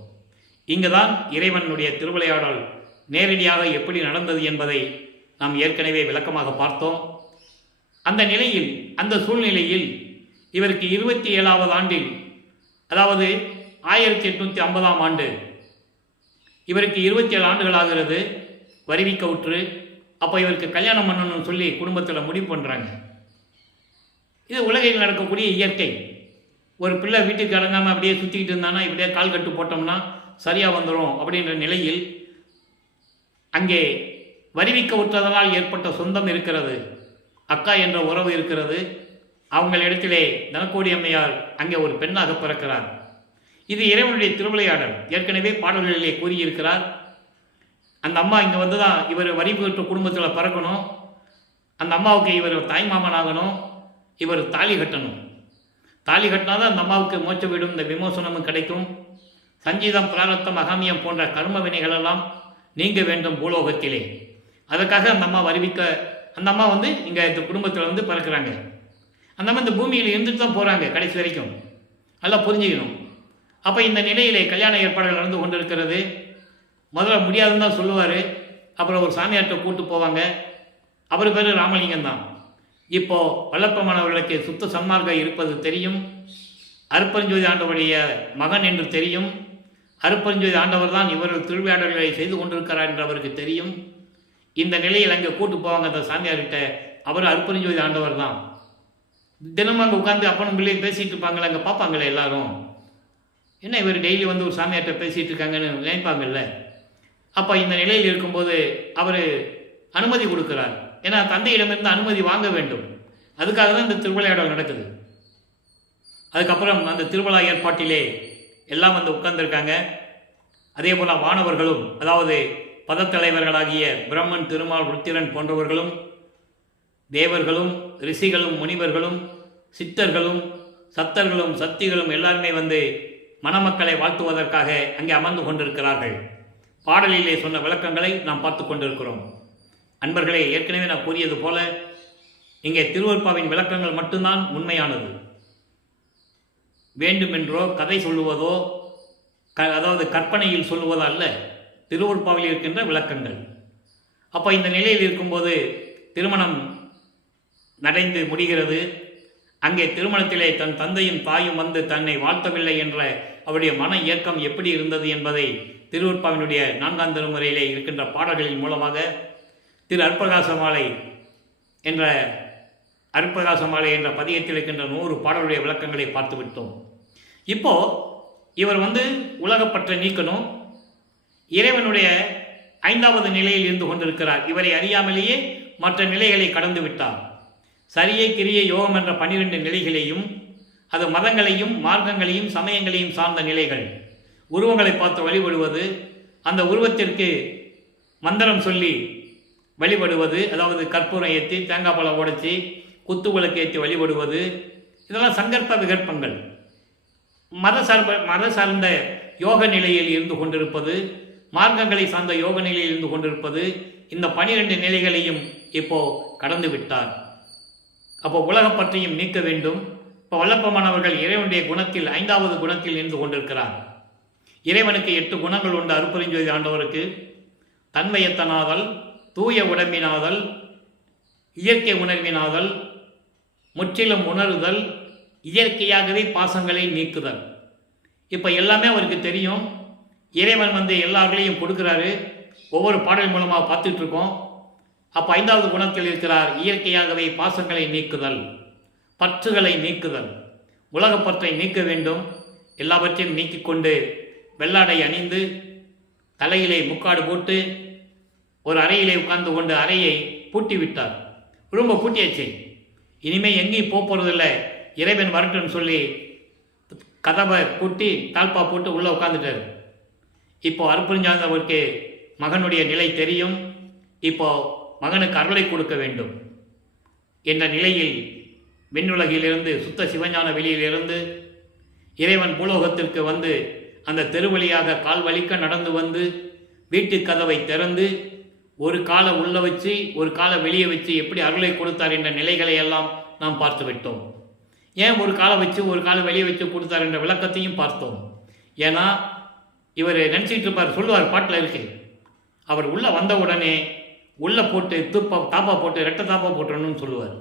இங்குதான் இறைவனுடைய திருவிளையாடல் நேரடியாக எப்படி நடந்தது என்பதை நாம் ஏற்கனவே விளக்கமாக பார்த்தோம். அந்த நிலையில், அந்த சூழ்நிலையில் இவருக்கு 27வது ஆண்டில், அதாவது 1850ஆம் ஆண்டு, இவருக்கு 27 ஆண்டுகள் ஆகிறது வருவிக்கவுற்று. அப்போ இவருக்கு கல்யாணம் பண்ணணும்னு சொல்லி குடும்பத்தில் முடிவு பண்ணுறாங்க. இது உலகில் நடக்கக்கூடிய இயற்கை. ஒரு பிள்ளை வீட்டுக்கு அடங்காமல் அப்படியே சுற்றிக்கிட்டு இருந்தானா, இப்படியே கால் கட்டு போட்டோம்னா சரியாக வந்துடும் அப்படின்ற நிலையில் அங்கே வருவிக்கவுற்றதனால் ஏற்பட்ட சொந்தம் இருக்கிறது, அக்கா என்ற உறவு இருக்கிறது. அவங்களிடத்திலே தனக்கோடி அம்மையார் அங்கே ஒரு பெண்ணாக பிறக்கிறார். இது இறைவனுடைய திருவிளையாடல். ஏற்கனவே பாடல்களிலே கூறியிருக்கிறார். அந்த அம்மா இங்கே வந்து தான் இவர் வரிபெற்ற குடும்பத்தில் பிறக்கணும், அந்த அம்மாவுக்கு இவர் தாய்மாமன் ஆகணும், இவர் தாலி கட்டணும். தாலி கட்டினா தான் அந்த அம்மாவுக்கு மோட்ச வீடும் இந்த விமோசனமும் கிடைக்கும். சஞ்சீதம், பிராரத்தம், அகாமியம் போன்ற கர்ம வினைகளெல்லாம் நீங்க வேண்டும் பூலோகத்திலே. அதற்காக அந்த அம்மா அந்த அம்மா வந்து இங்கே இந்த குடும்பத்தில் வந்து பிறக்கிறாங்க. அந்த அம்மா இந்த பூமியில் இருந்துட்டு தான் போகிறாங்க கடைசி வரைக்கும். நல்லா புரிஞ்சுக்கணும். அப்போ இந்த நிலையிலே கல்யாண ஏற்பாடுகள் நடந்து கொண்டிருக்கிறது. முதல்ல முடியாதுன்னு தான் சொல்லுவார். அப்புறம் ஒரு சாமியார்கிட்ட கூட்டு போவாங்க. அவர் பேர் ராமலிங்கம் தான். இப்போது வல்லப்பமானவர்களுக்கு சுத்த சன்மார்க்கம் இருப்பது தெரியும். அருப்பெருஞ்சோதி ஆண்டவருடைய மகன் என்று தெரியும். அருப்பெருஞ்சோதி ஆண்டவர் தான் இவர்கள் திருவிளையாடல்களை செய்து கொண்டிருக்கிறார் என்று அவருக்கு தெரியும். இந்த நிலையில் அங்கே கூட்டு போவாங்க அந்த சாமியார்கிட்ட. அவர் அருப்பெருஞ்சோதி ஆண்டவர் தான். தினமும் அங்கே உட்காந்து அப்பனும் பிள்ளையும் பேசிகிட்டு இருப்பாங்களே, அங்கே பார்ப்பாங்களே எல்லாரும், என்ன இவர் டெய்லி வந்து ஒரு சாமியார்கிட்ட பேசிகிட்டு இருக்காங்கன்னு நினைப்பாங்கல்ல. அப்போ இந்த நிலையில் இருக்கும்போது அவர் அனுமதி கொடுக்கிறார். ஏன்னா தந்தையிடமிருந்து அனுமதி வாங்க வேண்டும். அதுக்காக தான் இந்த திருவிளையாடல் நடக்குது. அதுக்கப்புறம் அந்த திருவிழா ஏற்பாட்டிலே எல்லாம் வந்து உட்கார்ந்துருக்காங்க. அதே போல் வானவர்களும், அதாவது பதத்தலைவர்களாகிய பிரம்மன், திருமால், ருத்திரன் போன்றவர்களும், தேவர்களும், ரிஷிகளும், முனிவர்களும், சித்தர்களும், சத்தர்களும் சக்திகளும் எல்லாருமே வந்து மணமக்களை வாழ்த்துவதற்காக அங்கே அமர்ந்து கொண்டிருக்கிறார்கள். பாடலிலே சொன்ன விளக்கங்களை நாம் பார்த்து கொண்டிருக்கிறோம். அன்பர்களே, ஏற்கனவே நான் கூறியது போல இங்கே திருவருட்பாவின் விளக்கங்கள் மட்டும்தான் உண்மையானது. வேண்டுமென்றோ கதை சொல்லுவதோ அதாவது கற்பனையில் சொல்லுவதோ அல்ல, திருவருட்பாவில் இருக்கின்ற விளக்கங்கள். அப்போ இந்த நிலையில் இருக்கும்போது திருமணம் நடந்து முடிகிறது. அங்கே திருமணத்திலே தன் தந்தையும் தாயும் வந்து தன்னை வாழ்த்தவில்லை என்ற அவருடைய மன இயக்கம் எப்படி இருந்தது என்பதை திருவருட்பாவினுடைய 4ஆம் திருமுறையிலே இருக்கின்ற பாடல்களின் மூலமாக திரு அருட்பிரகாசமாலை என்ற பதியத்தில் இருக்கின்ற 100 பாடலுடைய விளக்கங்களை பார்த்து விட்டோம். இப்போ இவர் வந்து உலகப்பற்றை நீக்கணும், இறைவனுடைய 5வது நிலையில் இருந்து கொண்டிருக்கிறார். இவரை அறியாமலேயே மற்ற நிலைகளை கடந்து விட்டார். சரியை கிரியை யோகம் என்ற 12 நிலைகளையும், அது மதங்களையும் மார்க்கங்களையும் சமயங்களையும் சார்ந்த நிலைகள். உருவங்களை பார்த்து வழிபடுவது, அந்த உருவத்திற்கு மந்திரம் சொல்லி வழிபடுவது, அதாவது கற்பூரம் ஏற்றி தேங்காய் பழம் உடைச்சி குத்து விளக்கு ஏற்றி வழிபடுவது, இதெல்லாம் சங்கற்ப விகற்பங்கள். மத சார்ந்த யோக நிலையில் இருந்து கொண்டிருப்பது, மார்க்கங்களை சார்ந்த யோக நிலையில் இருந்து கொண்டிருப்பது, இந்த 12 நிலைகளையும் இப்போ கடந்து விட்டார். அப்போ உலகப்பற்றையும் நீக்க வேண்டும். இப்போ வல்லப்பமானவர்கள் இறைவனுடைய குணத்தில் 5வது குணத்தில் நின்று கொண்டிருக்கிறார். இறைவனுக்கு 8 குணங்கள் உண்டு. அருட்பெருஞ்சோதி ஆண்டவருக்கு தன்மையத்தனாதல், தூய உடம்பினாதல், இயற்கை உணர்வினாதல், முற்றிலும் உணர்தல், இயற்கையாகவே பாசங்களை நீக்குதல். இப்போ எல்லாமே அவருக்கு தெரியும். இறைவன் வந்து எல்லார்களையும் கொடுக்குறாரு. ஒவ்வொரு பாடல் மூலமாக பார்த்துட்ருக்கோம். அப்போ 5வது குணத்தில் இருக்கிறார். இயற்கையாகவே பாசங்களை நீக்குதல், பற்றுகளை நீக்குதல். உலகப்பற்றை நீக்க வேண்டும். எல்லாவற்றையும் நீக்கிக்கொண்டு வெள்ளாடை அணிந்து தலையிலே முக்காடு போட்டு ஒரு அறையிலே உட்கார்ந்து கொண்டு அறையை பூட்டி விட்டார். ரொம்ப பூட்டியாச்சு. இனிமேல் எங்கேயும் போகிறதில்லை, இறைவன் வரட்டுன்னு சொல்லி கதவை பூட்டி தாழ்பா போட்டு உள்ளே உட்காந்துட்டார். இப்போ அருட்பெருஞ்சார்ந்தவருக்கு மகனுடைய நிலை தெரியும். இப்போ மகனுக்கு அருளை கொடுக்க வேண்டும் என்ற நிலையில் விண்ணுலகிலிருந்து சுத்த சிவஞான வெளியிலிருந்து இறைவன் பூலோகத்திற்கு வந்து அந்த தெருவழியாக கால் வலிக்க நடந்து வந்து வீட்டு கதவை திறந்து ஒரு காலை உள்ள வச்சு ஒரு காலை வெளியே வச்சு எப்படி அருளை கொடுத்தார் என்ற நிலைகளை எல்லாம் நாம் பார்த்து விட்டோம். ஏன் ஒரு காலை வச்சு ஒரு காலை வெளியே வச்சு கொடுத்தார் என்ற விளக்கத்தையும் பார்த்தோம். ஏன்னா இவர் நினச்சிட்டு இருப்பார், சொல்லுவார், பாட்டில் இருக்கு, அவர் உள்ளே வந்த உடனே உள்ளே போட்டு தாப்பா போட்டு ரெட்டை தாப்பா போட்டுறணும்னு சொல்லுவார்.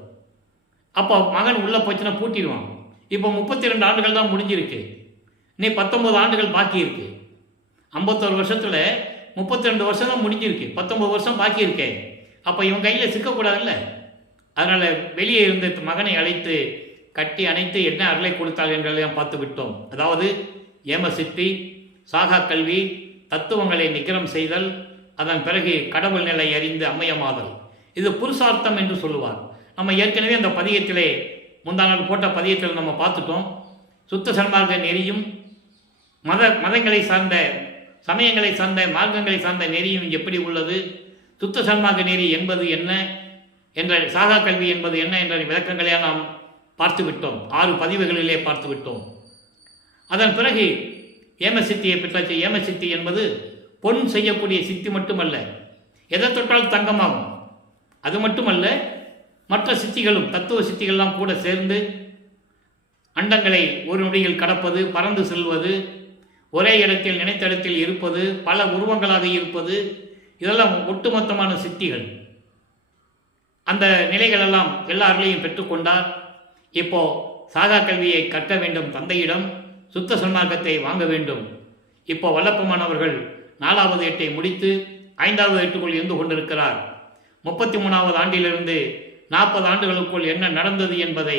அப்போ மகன் உள்ளே போச்சுன்னா பூட்டிடுவான். இப்போ 32 ஆண்டுகள் தான் முடிஞ்சிருக்கு. நீ 19 ஆண்டுகள் பாக்கி இருக்கு. 51 வருஷத்தில் 32 வருஷம் தான் முடிஞ்சிருக்கு, 19 வருஷம் பாக்கி இருக்கே. அப்போ இவன் கையில் சிக்கக்கூடாதுல்ல. அதனால் வெளியே இருந்து மகனை அழைத்து கட்டி அணைத்து என்ன அருளை கொடுத்தாள் என்றெல்லாம் பார்த்து விட்டோம். அதாவது ஏமசித்தி, சாகா கல்வி, தத்துவங்களை நிகரம் செய்தல், அதன் பிறகு கடவுள் நிலை அறிந்து அம்மையமாதல். இது புருஷார்த்தம் என்று சொல்லுவார். நம்ம ஏற்கனவே அந்த பதியத்திலே முந்தாநாள் போட்ட பதியத்தில் நம்ம பார்த்துட்டோம். சுத்த சன்மார்க்க நெறியும் மதங்களை சார்ந்த சமயங்களை சார்ந்த மார்க்கங்களை சார்ந்த நெறியும் எப்படி உள்ளது, சுத்த சன்மார்க்க நெறி என்பது என்ன என்ற சாகா கல்வி என்பது என்ன என்ற விளக்கங்களை நாம் பார்த்து விட்டோம். 6 பதிவுகளிலே பார்த்து விட்டோம். அதன் பிறகு ஏமசித்தியை பெற்றாச்சு. ஏமசித்தி என்பது பொன் செய்யக்கூடிய சித்தி மட்டுமல்ல, எதை தொட்டால் தங்கமாகும். அது மட்டுமல்ல, மற்ற சித்திகளும் தத்துவ சித்திகள்லாம் கூட சேர்ந்து அண்டங்களை ஒரு நொடியில் கடப்பது, பறந்து செல்வது, ஒரே இடத்தில் நினைத்த இடத்தில் இருப்பது, பல உருவங்களாக இருப்பது, இதெல்லாம் ஒட்டுமொத்தமான சித்திகள். அந்த நிலைகளெல்லாம் எல்லார்களையும் பெற்றுக்கொண்டார். இப்போ சாகா கல்வியை கற்க வேண்டும் தந்தையிடம், சுத்த சன்மார்க்கத்தை வாங்க வேண்டும். இப்போ வல்லப்பமானவர்கள் 4வது எட்டை முடித்து 5வது எட்டுக்குள் இருந்து கொண்டிருக்கிறார். 33வது ஆண்டிலிருந்து 40 ஆண்டுகளுக்குள் என்ன நடந்தது என்பதை,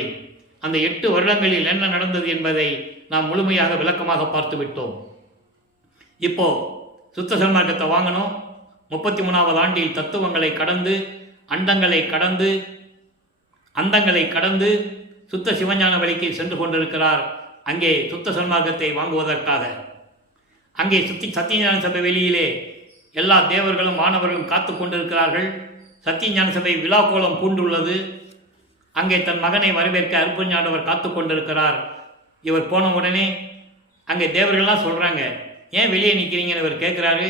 அந்த 8 வருடங்களில் என்ன நடந்தது என்பதை நாம் முழுமையாக விளக்கமாக பார்த்து விட்டோம். இப்போ சுத்த சன்மார்க்கத்தை வாங்கணும். 33வது ஆண்டில் தத்துவங்களை கடந்து, அண்டங்களை கடந்து, அந்தங்களை கடந்து சுத்த சிவஞான வழிக்கு சென்று கொண்டிருக்கிறார். அங்கே சுத்த சன்மார்க்கத்தை வாங்குவதற்காக அங்கே சத்தியஞான சபை வெளியிலே எல்லா தேவர்களும் மாணவர்களும் காத்து கொண்டிருக்கிறார்கள். சத்தியஞான சபை விழாக்கோலம் பூண்டுள்ளது. அங்கே தன் மகனை வரவேற்க அருட்பெருஞ்சாண்டவர் காத்து கொண்டிருக்கிறார். இவர் போன உடனே அங்கே தேவர்கள்லாம் சொல்கிறாங்க, ஏன் வெளியே நிற்கிறீங்கன்னு இவர் கேட்குறாரு.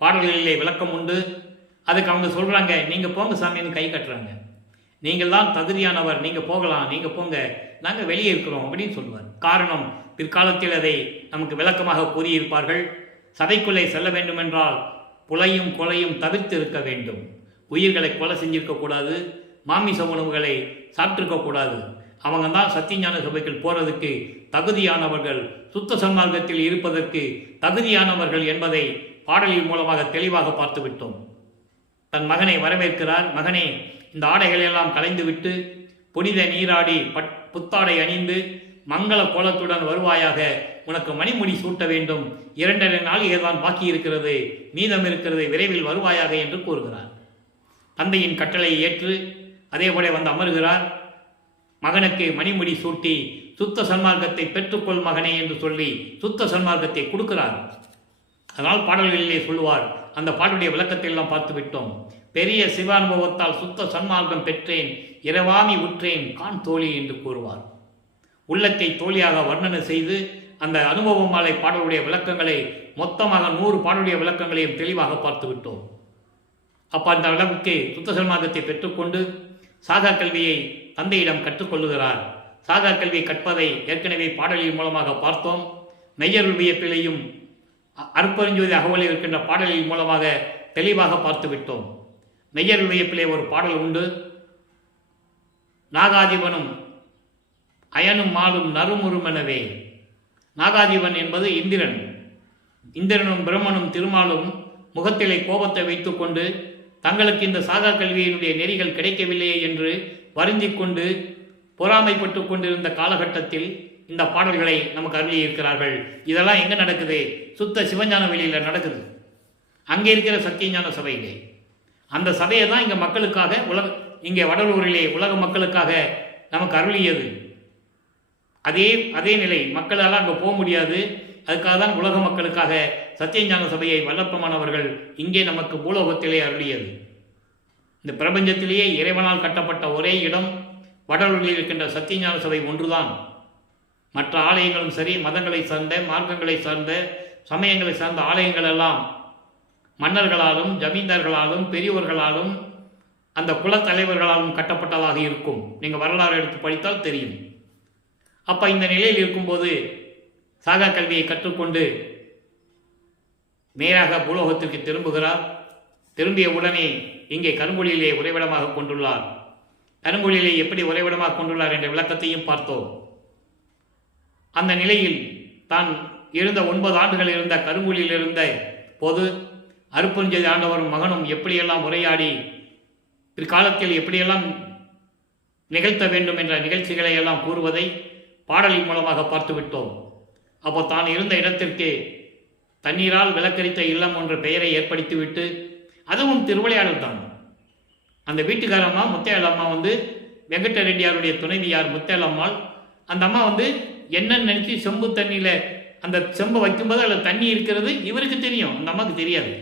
பாடல்களிலே விளக்கம் உண்டு. அதுக்கு அவங்க சொல்கிறாங்க, நீங்கள் போங்க சாமின்னு கை கட்டுறாங்க. நீங்கள் தான் தகுதியானவர், நீங்கள் போகலாம், நீங்கள் போங்க, நாங்கள் வெளியே இருக்கிறோம் அப்படின்னு சொல்லுவார். காரணம், பிற்காலத்தில் அதை நமக்கு விளக்கமாக கூறியிருப்பார்கள். சபைக்குள்ளே செல்ல வேண்டுமென்றால் புலையும் கொலையும் தவிர்த்து இருக்க வேண்டும். உயிர்களை கொலை செஞ்சிருக்கக்கூடாது, மாமிச உணவுகளை சாப்பிட்டிருக்கக்கூடாது. அவங்க தான் சத்தியஞான சபைக்குள் போகிறதுக்கு தகுதியானவர்கள், சுத்த சன்மார்க்கத்தில் இருப்பதற்கு தகுதியானவர்கள் என்பதை பாடலின் மூலமாக தெளிவாக பார்த்து விட்டோம். தன் மகனை வரவேற்கிறார். மகனே, இந்த ஆடைகளெல்லாம் களைந்துவிட்டு புனித நீராடி புத்தாடை அணிந்து மங்கள கோலத்துடன் வருவாயாக. உனக்கு மணிமுடி சூட்ட வேண்டும். 2.5 நாளிகை தான் பாக்கி இருக்கிறது, மீதம் இருக்கிறது, விரைவில் வருவாயாக என்று கூறுகிறார். தந்தையின் கட்டளையை ஏற்று அதேபோல வந்து அமர்கிறார். மகனுக்கு மணிமுடி சூட்டி சுத்த சன்மார்க்கத்தை பெற்றுக்கொள் மகனே என்று சொல்லி சுத்த சன்மார்க்கத்தை கொடுக்கிறார். அதனால் பாடல்களிலே சொல்லுவார். அந்த பாடலுடைய விளக்கத்தை எல்லாம் பார்த்து விட்டோம். பெரிய சிவானுபவத்தால் சுத்த சன்மார்க்கம் பெற்றேன், இரவாமி உற்றேன் கான் தோழி என்று கூறுவார். உள்ளத்தை தோழியாக வர்ணனை செய்து அந்த அனுபவ மாலை பாடலுடைய விளக்கங்களை மொத்தமாக 100 பாடலுடைய விளக்கங்களையும் தெளிவாக பார்த்து விட்டோம். அப்போ அந்த அளவுக்கு சுத்த சன்மார்க்கத்தை பெற்றுக்கொண்டு சாகா கல்வியை தந்தையிடம் கற்றுக்கொள்ளுகிறார். சாகா கல்வி கற்பதை ஏற்கனவே பாடலின் மூலமாக பார்த்தோம். மெய்யருள் வியப்பிலையும் அருட்பெருஞ்சோதி அகவலில் இருக்கின்ற பாடலின் மூலமாக தெளிவாக பார்த்து விட்டோம். மெய்யருள் வியப்பிலே ஒரு பாடல் உண்டு. நாகாதிபனும் அயனும் மாலும் நறுமுறுமெனவே. நாகாதிபன் என்பது இந்திரன். இந்திரனும் பிரம்மனும் திருமாலும் முகத்திலே கோபத்தை வைத்துக்கொண்டு தங்களுக்கு இந்த சாகா கல்வியினுடைய நெறிகள் கிடைக்கவில்லையே என்று வருந்திக் கொண்டு பொறாமைப்பட்டு கொண்டிருந்த காலகட்டத்தில் இந்த பாடல்களை நமக்கு அருளி இருக்கிறார்கள். இதெல்லாம் எங்கே நடக்குது? சுத்த சிவஞான வெளியில் நடக்குது. அங்கே இருக்கிற சத்தியஞான சபையிலே. அந்த சபையை தான் இங்கே மக்களுக்காக இங்கே வடலூரிலே உலக மக்களுக்காக நமக்கு அருளியது. அதே நிலை மக்களால் அங்கே போக முடியாது. அதுக்காக தான் உலக மக்களுக்காக சத்தியஞான சபையை வல்லப்பமானவர்கள் இங்கே நமக்கு பூலோகத்திலே அருளியது. இந்த பிரபஞ்சத்திலேயே இறைவனால் கட்டப்பட்ட ஒரே இடம் வடலூரில் இருக்கின்ற சத்தியஞான சபை ஒன்றுதான். மற்ற ஆலயங்களும் சரி, மதங்களை சார்ந்த, மார்க்கங்களை சார்ந்த, சமயங்களை சார்ந்த ஆலயங்கள் எல்லாம் மன்னர்களாலும் ஜமீன்தார்களாலும் பெரியவர்களாலும் அந்த குலத்தலைவர்களாலும் கட்டப்பட்டதாக இருக்கும். நீங்கள் வரலாறு எடுத்து படித்தால் தெரியும். அப்போ இந்த நிலையில் இருக்கும்போது சாகா கல்வியை கற்றுக்கொண்டு நேராக பூலோகத்திற்கு திரும்புகிறார். திரும்பிய உடனே இங்கே கருங்குழியிலே உறைவிடமாக கொண்டுள்ளார். கருங்குழியிலே எப்படி உறைவிடமாக கொண்டுள்ளார் என்ற விளக்கத்தையும் பார்த்தோம். அந்த நிலையில் தான் இருந்த 9 ஆண்டுகள் இருந்த கருங்குழியில் இருந்த போது அருட்பெருஞ்சோதி ஆண்டவரும் மகனும் எப்படியெல்லாம் உரையாடி பிற்காலத்தில் எப்படியெல்லாம் நிகழ்த்த வேண்டும் என்ற நிகழ்ச்சிகளை எல்லாம் கூறுவதை பாடலின் மூலமாக பார்த்து விட்டோம். அப்போ தான் இருந்த இடத்திற்கு தண்ணீரால் விளக்கரித்த இல்லம் என்ற பெயரை ஏற்படுத்திவிட்டு, அதுவும் திருவிளையாடல் தான். அந்த வீட்டுக்காரம்மா முத்தையலம்மா வந்து வெங்கட்ட ரெட்டியாருடைய துணைவியார் முத்தையலம்மாள். அந்த அம்மா வந்து என்னன்னு நினச்சி செம்பு தண்ணியில் அந்த செம்பை வைக்கும்போது அதில் தண்ணி இருக்கிறது இவருக்கு தெரியும், அந்த அம்மாவுக்கு தெரியாது.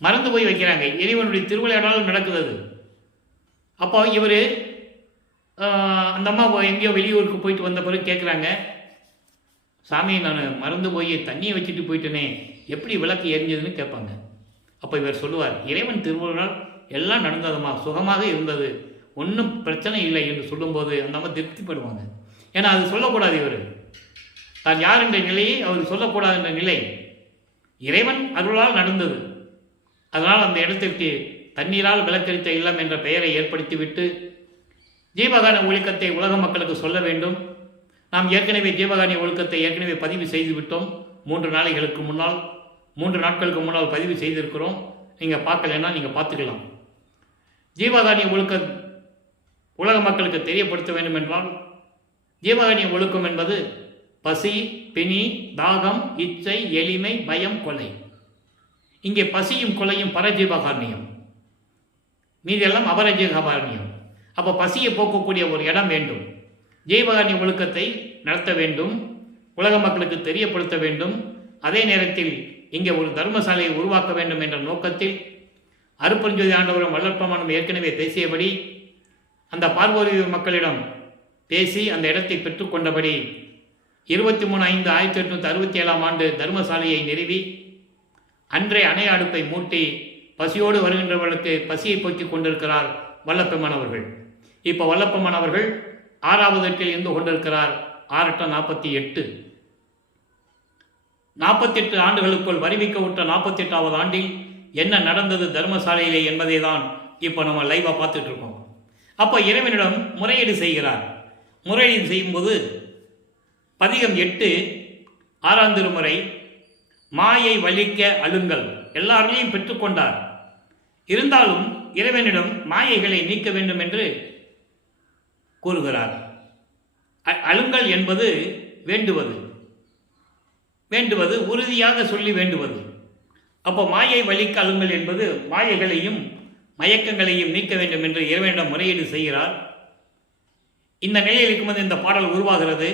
மறந்து போய் வைக்கிறாங்க. இறைவனுடைய திருவிளையாடல் நடக்குது அது. அப்போ இவர் அந்த அம்மா எங்கேயோ வெளியூருக்கு போயிட்டு வந்த பிறகு கேட்குறாங்க, சாமி நான் மறந்து போய் தண்ணியை வச்சுட்டு போயிட்டேனே, எப்படி விளக்கு எரிஞ்சதுன்னு கேட்பாங்க. அப்போ இவர் சொல்லுவார், இறைவன் திருவிழா எல்லாம் நடந்ததுமா, சுகமாக இருந்தது, ஒன்றும் பிரச்சனை இல்லை என்று சொல்லும்போது அந்த அம்மா திருப்திப்படுவாங்க. ஏன்னா அது சொல்லக்கூடாது. இவர் தான் யார் என்ற நிலையை அவர் சொல்லக்கூடாது என்ற நிலை இறைவன் அருளால் நடந்தது. அதனால் அந்த இடத்திற்கு தண்ணீரால் விளக்கரித்த இல்லம் என்ற பெயரை ஏற்படுத்திவிட்டு ஜீவகான ஒழுக்கத்தை உலக மக்களுக்கு சொல்ல வேண்டும். நாம் ஏற்கனவே ஜீவகானி ஒழுக்கத்தை ஏற்கனவே பதிவு செய்து விட்டோம். 3 நாட்களுக்கு முன்னால் பதிவு செய்திருக்கிறோம். நீங்கள் பார்க்கலன்னா நீங்கள் பார்த்துக்கலாம். ஜீவகானி ஒழுக்க உலக மக்களுக்கு தெரியப்படுத்த வேண்டும் என்றால், ஜீவகானி ஒழுக்கம் என்பது பசி, பிணி, தாகம், இச்சை, எளிமை, பயம், கொலை. இங்கே பசியும் கொலையும் பரஜீவகாரணியம், மீதெல்லாம் அபரஜீவகாரணியம். அப்போ பசியை போக்கக்கூடிய ஒரு இடம் வேண்டும். ஜீவகாரணி ஒழுக்கத்தை நடத்த வேண்டும், உலக மக்களுக்கு தெரியப்படுத்த வேண்டும். அதே நேரத்தில் இங்கே ஒரு தர்மசாலையை உருவாக்க வேண்டும் என்ற நோக்கத்தில் அருட்பெருஞ்சோதி ஆண்டவரும் வல்லற்பமானும் ஏற்கனவே பேசியபடி அந்த பார்வோர் மக்களிடம் பேசி அந்த இடத்தை பெற்றுக்கொண்டபடி 23/5/1867 தர்மசாலையை நிறுவி அன்றே அணைய அடுப்பை மூட்டி பசியோடு வருகின்றவர்களுக்கு பசியை போக்கிக் கொண்டிருக்கிறார் வல்லப்பெருமான் அவர்கள். இப்போ வல்லப்பெருமான் அவர்கள் 6வது எட்டில் இருந்து கொண்டிருக்கிறார். 6×48 48 ஆண்டுகளுக்குள் வரிவிக்க விட்ட 48வது ஆண்டில் என்ன நடந்தது தர்மசாலையிலே என்பதை தான் இப்போ நம்ம லைவாக பார்த்துட்டு இருக்கோம். அப்போ இறைவனிடம் முறையீடு செய்கிறார். முறையீடு செய்யும்போது பதிகம் 8 6ஆம் திருமுறை மாயை வலிக்க அழுங்கள் எல்லாரையும் பெற்றுக்கொண்டார். இருந்தாலும் இறைவனிடம் மாயைகளை நீக்க வேண்டும் என்று கூறுகிறார். அழுங்கள் என்பது வேண்டுவது, வேண்டுவது உறுதியாக சொல்லி வேண்டுவது. அப்போ மாயை வலிக்க அழுங்கள் என்பது மாயைகளையும் மயக்கங்களையும் நீக்க வேண்டும் என்று இறைவனிடம் முறையீடு செய்கிறார். இந்த நிலையில் இருக்கும்போது இந்த பாடல் உருவாகிறது.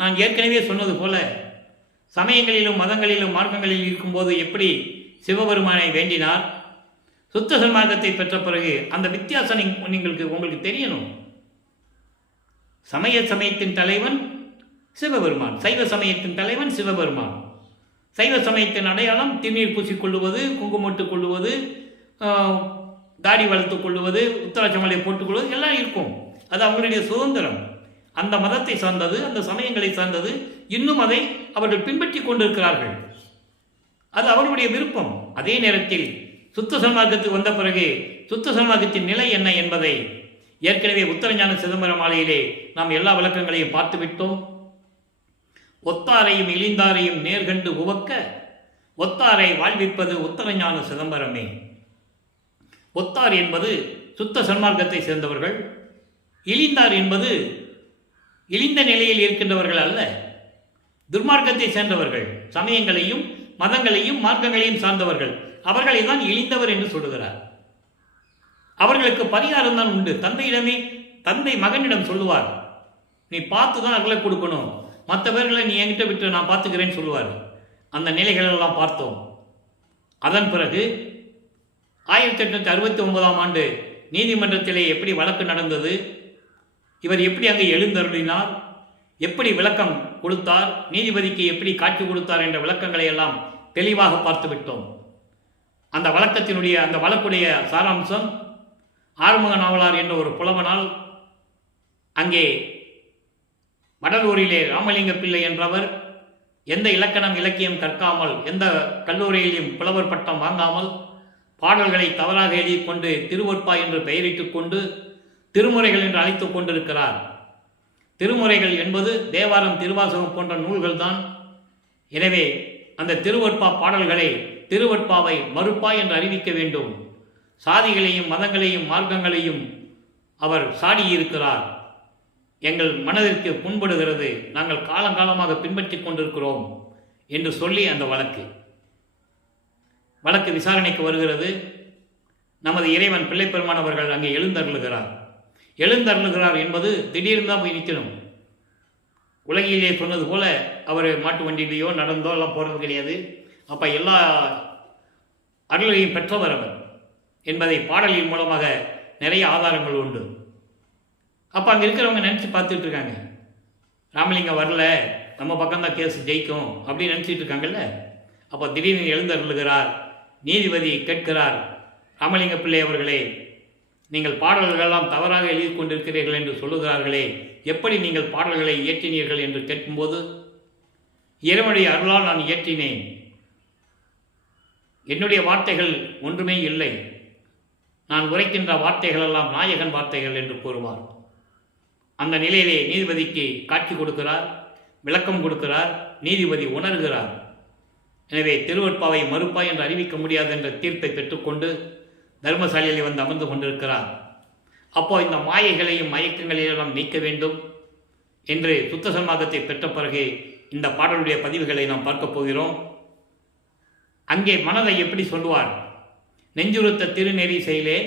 நான் ஏற்கனவே சொன்னது போல சமயங்களிலும் மதங்களிலும் மார்க்கங்களில் இருக்கும்போது எப்படி சிவபெருமானை வேண்டினார், சுத்த சன்மார்க்கத்தை பெற்ற பிறகு அந்த வித்தியாசம் உங்களுக்கு தெரியணும். சமயத்தின் தலைவன் சிவபெருமான், சைவ சமயத்தின் தலைவன் சிவபெருமான். சைவ சமயத்தின் அடையாளம் திருநீர் பூசிக்கொள்ளுவது, குங்குமட்டு கொள்ளுவது, தாடி வளர்த்துக் கொள்வது, உத்தராட்சமலை போட்டுக்கொள்வது எல்லாம் இருக்கும். அது அவங்களுடைய சுதந்திரம். அந்த மதத்தை சார்ந்தது, அந்த சமயங்களை சார்ந்தது. இன்னும் அதை அவர்கள் பின்பற்றி கொண்டிருக்கிறார்கள். அது அவர்களுடைய விருப்பம். அதே நேரத்தில் சுத்த சன்மார்க்கத்துக்கு வந்த பிறகு சுத்த சன்மார்க்கத்தின் நிலை என்ன என்பதை ஏற்கனவே உத்தரஞான சிதம்பரம் மாலையிலே நாம் எல்லா விளக்கங்களையும் பார்த்துவிட்டோம். ஒத்தாரையும் இழிந்தாரையும் நேர்கண்டு உவக்க ஒத்தாரை வாழ்விப்பது உத்தரஞான சிதம்பரமே. ஒத்தார் என்பது சுத்த சன்மார்க்கத்தை சேர்ந்தவர்கள். இழிந்தார் என்பது இழிந்த நிலையில் இருக்கின்றவர்கள் அல்ல, துர்மார்க்கத்தை சேர்ந்தவர்கள், சமயங்களையும் மதங்களையும் மார்க்கங்களையும் சார்ந்தவர்கள். அவர்களை தான் இழிந்தவர் என்று சொல்லுகிறார். அவர்களுக்கு பரிகாரம் தான் உண்டு. தந்தை மகனிடம் சொல்லுவார், நீ பார்த்து தான் அகலை கொடுக்கணும், மற்ற பேர்களை நீ என்கிட்ட விட்டு நான் பார்த்துக்கிறேன்னு சொல்லுவார். அந்த நிலைகளெல்லாம் பார்த்தோம். அதன் பிறகு 1869ஆம் ஆண்டு நீதிமன்றத்திலே எப்படி வழக்கு நடந்தது, இவர் எப்படி அங்கே எழுந்தருளினார், எப்படி விளக்கம் கொடுத்தார், நீதிபதிக்கு எப்படி காட்சி கொடுத்தார் என்ற விளக்கங்களை எல்லாம் தெளிவாக பார்த்து விட்டோம். அந்த வழக்குடைய சாராம்சம் ஆறுமுக நாவலார் என்ற ஒரு புலவனால் அங்கே வடலூரிலே ராமலிங்க பிள்ளை என்றவர் எந்த இலக்கியம் கற்காமல், எந்த கல்லூரியிலும் புலவர் பட்டம் வாங்காமல் பாடல்களை தவறாக எழுதி கொண்டு திருவொற்பா என்று பெயரிட்டுக் கொண்டு திருமுறைகள் என்று அழைத்துக் கொண்டிருக்கிறார். திருமுறைகள் என்பது தேவாரம், திருவாசகம் போன்ற நூல்கள் தான். எனவே அந்த திருவொற்பா பாடல்களை, திருவொற்பாவை மறுப்பா என்று அறிவிக்க வேண்டும். சாதிகளையும் மதங்களையும் மார்க்கங்களையும் அவர் சாடியிருக்கிறார். எங்கள் மனதிற்கு புண்படுகிறது, நாங்கள் காலங்காலமாக பின்பற்றி கொண்டிருக்கிறோம் என்று சொல்லி அந்த வழக்கு விசாரணைக்கு வருகிறது. நமது இறைவன் பிள்ளைப்பெருமான் அவர்கள் அங்கே எழுந்தருளுகிறார் என்பது திடீர்னு தான் போய் நிற்கணும். உலகிலே சொன்னது போல அவர் மாட்டு வண்டியிலேயோ நடந்தோ எல்லாம் போகிறது கிடையாது. அப்போ எல்லா அருளையும் பெற்றவர் அவர் என்பதை பாடலின் மூலமாக நிறைய ஆதாரங்கள் உண்டு. அப்போ அங்கே இருக்கிறவங்க நினச்சி பார்த்துட்டு இருக்காங்க, ராமலிங்கம் வரல, நம்ம பக்கம்தான் கேஸ் ஜெயிக்கும் அப்படின்னு நினச்சிட்டு இருக்காங்கல்ல. அப்போ திடீர்னு எழுந்தருளுகிறார். நீதிபதி கேட்கிறார், ராமலிங்க பிள்ளை அவர்களே, நீங்கள் பாடல்களெல்லாம் தவறாக எழுதி கொண்டிருக்கிறீர்கள் என்று சொல்லுகிறார்களே, எப்படி நீங்கள் பாடல்களை இயற்றினீர்கள் என்று கேட்கும்போது, இறைவனுடைய அருளால் நான் இயற்றினேன், என்னுடைய வார்த்தைகள் ஒன்றுமே இல்லை, நான் உரைக்கின்ற வார்த்தைகளெல்லாம் நாயகன் வார்த்தைகள் என்று கூறுவார். அந்த நிலையிலே நீதிபதிக்கு காட்சி கொடுக்கிறார், விளக்கம் கொடுக்கிறார். நீதிபதி உணர்கிறார். எனவே திருவொற்பாவை மறுப்பா என்று அறிவிக்க முடியாது என்ற தீர்ப்பை பெற்றுக்கொண்டு தர்மசாலையில் வந்து அமர்ந்து கொண்டிருக்கிறார். அப்போ இந்த மாயைகளையும் மயக்கங்களையெல்லாம் நீக்க வேண்டும் என்று சுத்த சன்மார்க்கத்தை பெற்ற பிறகு இந்த பாடலுடைய பதிவுகளை நாம் பார்க்க போகிறோம். அங்கே மனதை எப்படி சொல்லுவார், நெஞ்சுறுத்த திருநெறி செயலே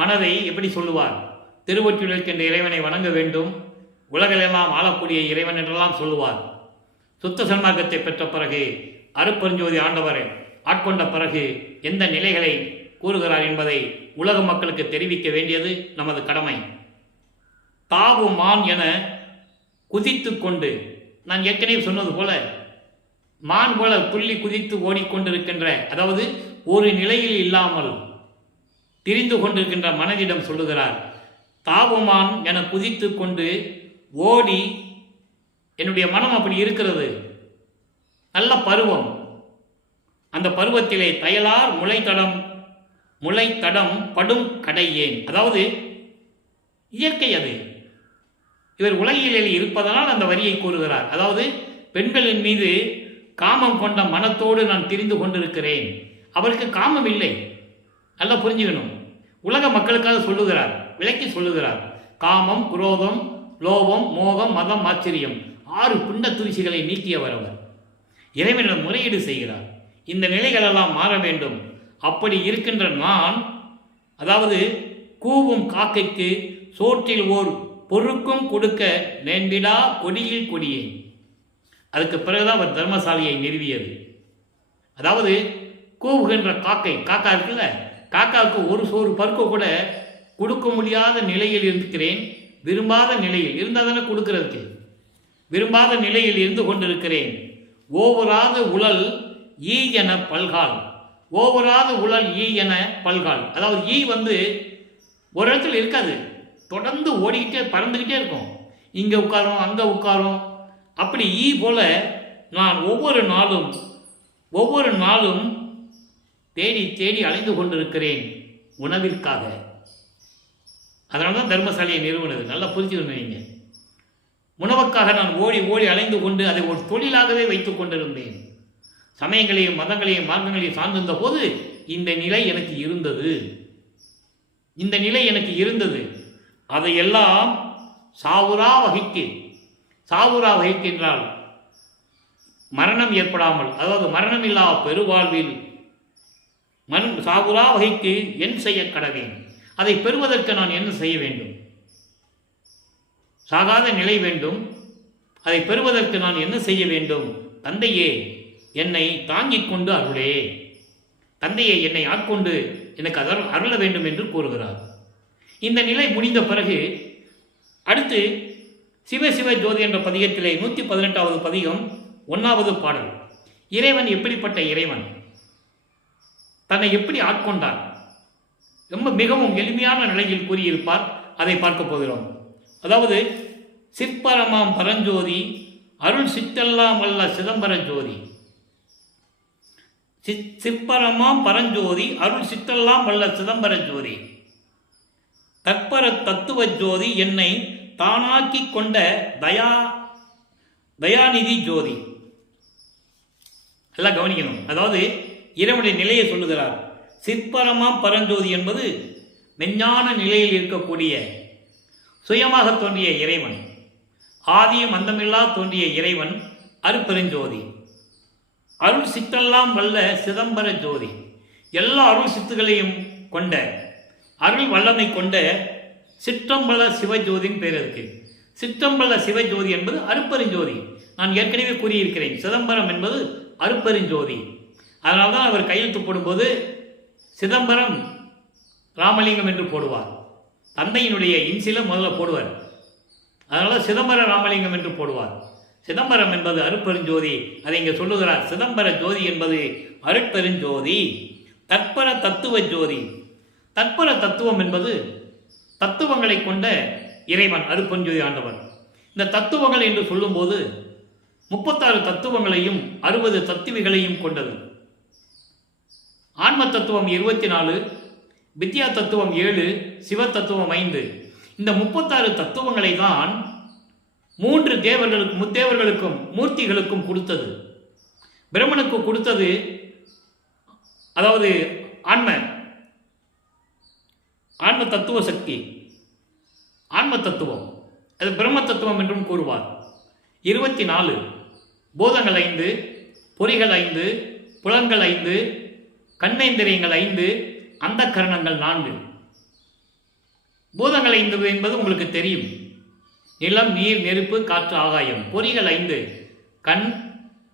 மனதை எப்படி சொல்லுவார், திருவொற்றிருக்கின்ற இறைவனை வணங்க வேண்டும், உலகளெல்லாம் ஆளக்கூடிய இறைவன் என்றெல்லாம் சொல்லுவார். சுத்த சன்மார்க்கத்தை பெற்ற பிறகு அருட்பெருஞ்சோதி ஆண்டவரை ஆட்கொண்ட பிறகு எந்த நிலைகளை கூறுகிறார் என்பதை உலக மக்களுக்கு தெரிவிக்க வேண்டியது நமது கடமை. தாவு மான் என குதித்து கொண்டு நான் ஏற்கனவே சொன்னது போல மான் போல துள்ளி குதித்து ஓடிக்கொண்டிருக்கின்ற, அதாவது ஒரு நிலையில் இல்லாமல் திரிந்து கொண்டிருக்கின்ற மனதிடம் சொல்லுகிறார், தாவுமான் என குதித்து கொண்டு ஓடி, என்னுடைய மனம் அப்படி இருக்கிறது, நல்ல பருவம், அந்த பருவத்திலே தயலார் முளைத்தடம் படும் கடையேன். அதாவது இயற்கை அது. இவர் உலகியலில் இருப்பதனால் அந்த வரியை கூறுகிறார். அதாவது பெண்களின் மீது காமம் கொண்ட மனத்தோடு நான் திரிந்து கொண்டிருக்கிறேன். அவருக்கு காமம் இல்லை, நல்லா புரிஞ்சுக்கணும். உலக மக்களுக்காக சொல்லுகிறார், விளக்கி சொல்லுகிறார். காமம், குரோதம், லோபம், மோகம், மதம், ஆச்சரியம் 6 பிண்ட தூசிகளை நீக்கியவர் அவர். இறைவனிடம் முறையீடு செய்கிறார். இந்த நிலைகளெல்லாம் மாற வேண்டும். அப்படி இருக்கின்ற நான், அதாவது கூவும் காக்கைக்கு சோற்றில் ஓர் பொறுக்கும் கொடுக்க நேர்ந்திடா கொடியில் கொடியேன். அதுக்கு பிறகுதான் அவர் தர்மசாலையை நிறுவியது. அதாவது கூவுகின்ற காக்கா இருக்குல்ல, காக்காவுக்கு ஒரு சோறு பருக்க கூட கொடுக்க முடியாத நிலையில் இருக்கிறேன். விரும்பாத நிலையில் இருந்தாதானே கொடுக்கறதுக்கு, விரும்பாத நிலையில் இருந்து கொண்டிருக்கிறேன். ஓவராத உழல் ஈ என பல்கால், ஓவராத உழல் ஈ என பல்கால். அதாவது ஈ ஒரு இடத்துல இருக்காது, தொடர்ந்து ஓடிக்கிட்டே பறந்துக்கிட்டே இருக்கும். இங்கே உட்காரும், அங்கே உட்காரும். அப்படி ஈ போல நான் ஒவ்வொரு நாளும் தேடி தேடி அலைந்து கொண்டிருக்கிறேன் உணவிற்காக. அதனால தான் தர்மசாலையை நிறுவனது. நல்லா புரிஞ்சுக்கணும். நீங்கள் உணவுக்காக நான் ஓடி ஓடி அலைந்து கொண்டு அதை ஒரு தொழிலாகவே வைத்துக் கொண்டிருந்தேன். சமயங்களையும் மதங்களையும் மார்க்கங்களையும் சார்ந்திருந்த போது இந்த நிலை எனக்கு இருந்தது. அதையெல்லாம் சாவுரா வகைக்கு என்றால் மரணம் ஏற்படாமல், அதாவது மரணம் இல்லா பெருவாழ்வில் சாவுரா வகைக்கு என் செய்ய கடவேன். அதை பெறுவதற்கு நான் என்ன செய்ய வேண்டும்? சாகாத நிலை வேண்டும். அதை பெறுவதற்கு நான் என்ன செய்ய வேண்டும்? தந்தையே என்னை தாங்கிக் கொண்டு அருளே, தந்தையை என்னை ஆட்கொண்டு எனக்கு அருள வேண்டும் என்று கூறுகிறார். இந்த நிலை முடிந்த பிறகு அடுத்து சிவ சிவ ஜோதி என்ற பதிகத்திலே 118வது பதிகம் 1வது பாடல். இறைவன் எப்படிப்பட்ட இறைவன், தன்னை எப்படி ஆட்கொண்டார், மிகவும் எளிமையான நிலையில் கூறியிருப்பார். அதை பார்க்க போகிறோம். அதாவது சிற்பரமாம் பரஞ்சோதி அருள் சித்தெல்லாம் வல்ல சிதம்பர ஜோதி, சிற்பரமாம் பரஞ்சோதி அருள் சித்தெல்லாம் வல்ல சிதம்பர ஜோதி, தற்பர தத்துவ ஜோதி, என்னை தானாக்கி கொண்ட தயாநிதி ஜோதி. எல்லாம் கவனிக்கணும். அதாவது இறைவனுடைய நிலையை சொல்லுகிறார். சிற்பரமாம் பரஞ்சோதி என்பது மெஞ்ஞான நிலையில் இருக்கக்கூடிய சுயமாக தோன்றிய இறைவன், ஆதியும் அந்தமில்லா தோன்றிய இறைவன் அருட்பெருஞ்சோதி. அருள் சித்தெல்லாம் வல்ல சிதம்பர ஜோதி, எல்லா அருள் சித்துகளையும் கொண்ட, அருள் வல்லமை கொண்ட சிற்றம்பல சிவஜோதியின் பேர் இருக்கு. சிற்றம்பல சிவஜோதி என்பது அருட்பெருஞ்சோதி. நான் ஏற்கனவே கூறியிருக்கிறேன், சிதம்பரம் என்பது அருட்பெருஞ்சோதி. அதனால்தான் அவர் கையெழுத்து போடும்போது சிதம்பரம் ராமலிங்கம் என்று போடுவார். தந்தையினுடைய இன்சில முதல்ல போடுவார். அதனால சிதம்பர ராமலிங்கம் என்று போடுவார். சிதம்பரம் என்பது அருட்பெருஞ்சோதி. அதை இங்கே சொல்லுகிறார். சிதம்பர ஜோதி என்பது அருட்பெருஞ்சோதி. தற்பர தத்துவ ஜோதி, தற்பர தத்துவம் என்பது தத்துவங்களை கொண்ட இறைவன் அருட்பெருஞ்சோதி ஆண்டவர். இந்த தத்துவங்கள் என்று சொல்லும்போது 36 தத்துவங்களையும் 60 தத்துவிகளையும் கொண்டது. ஆன்ம தத்துவம் 24, வித்யா தத்துவம் 7, சிவ தத்துவம் 5. இந்த 36 தத்துவங்களை தான் 3 முத்தேவர்களுக்கும் மூர்த்திகளுக்கும் கொடுத்தது. பிரம்மனுக்கு கொடுத்தது, அதாவது ஆன்ம தத்துவ சக்தி, ஆன்ம தத்துவம், அது பிரம்ம தத்துவம் என்றும் கூறுவார். 24 பூதங்கள் 5, பொறிகள் 5, புலன்கள் 5, கண்ணேந்திரியங்கள் 5, அந்த கரணங்கள் 4. பூதங்கள் 5 என்பது உங்களுக்கு தெரியும். நிலம், நீர், நெருப்பு, காற்று, ஆகாயம். பொறிகள் 5, கண்,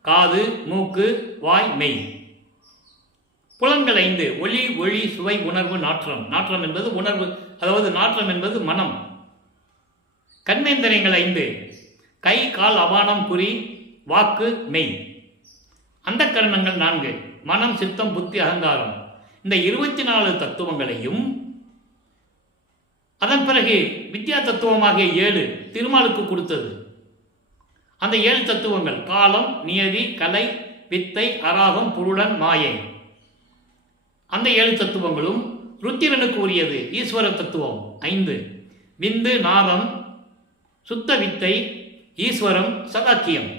காது, மூக்கு, வாய், மெய். புலன்கள் 5 ஒளி, ஒளி, சுவை, உணர்வு, நாற்றம். நாற்றம் என்பது உணர்வு, அதாவது நாற்றம் என்பது மனம். கண்மேந்திரியங்கள் 5 கை கால் அபானம் குறி வாக்கு மெய். அந்த கரணங்கள் 4: மனம், சித்தம், புத்தி, அகங்காரம். இந்த 24 தத்துவங்களையும் அதன் பிறகு வித்யா தத்துவமாகிய 7 திருமாலுக்கு கொடுத்தது. அந்த 7 தத்துவங்கள் காலம், நியதி, கலை, வித்தை, அராகம், புருடன், மாயை. அந்த 7 தத்துவங்களும் ருத்திரனுக்கு உரியது. ஈஸ்வர தத்துவம் 5: விந்து, நாதம், சுத்த வித்தை, ஈஸ்வரம், சதாக்கியம்.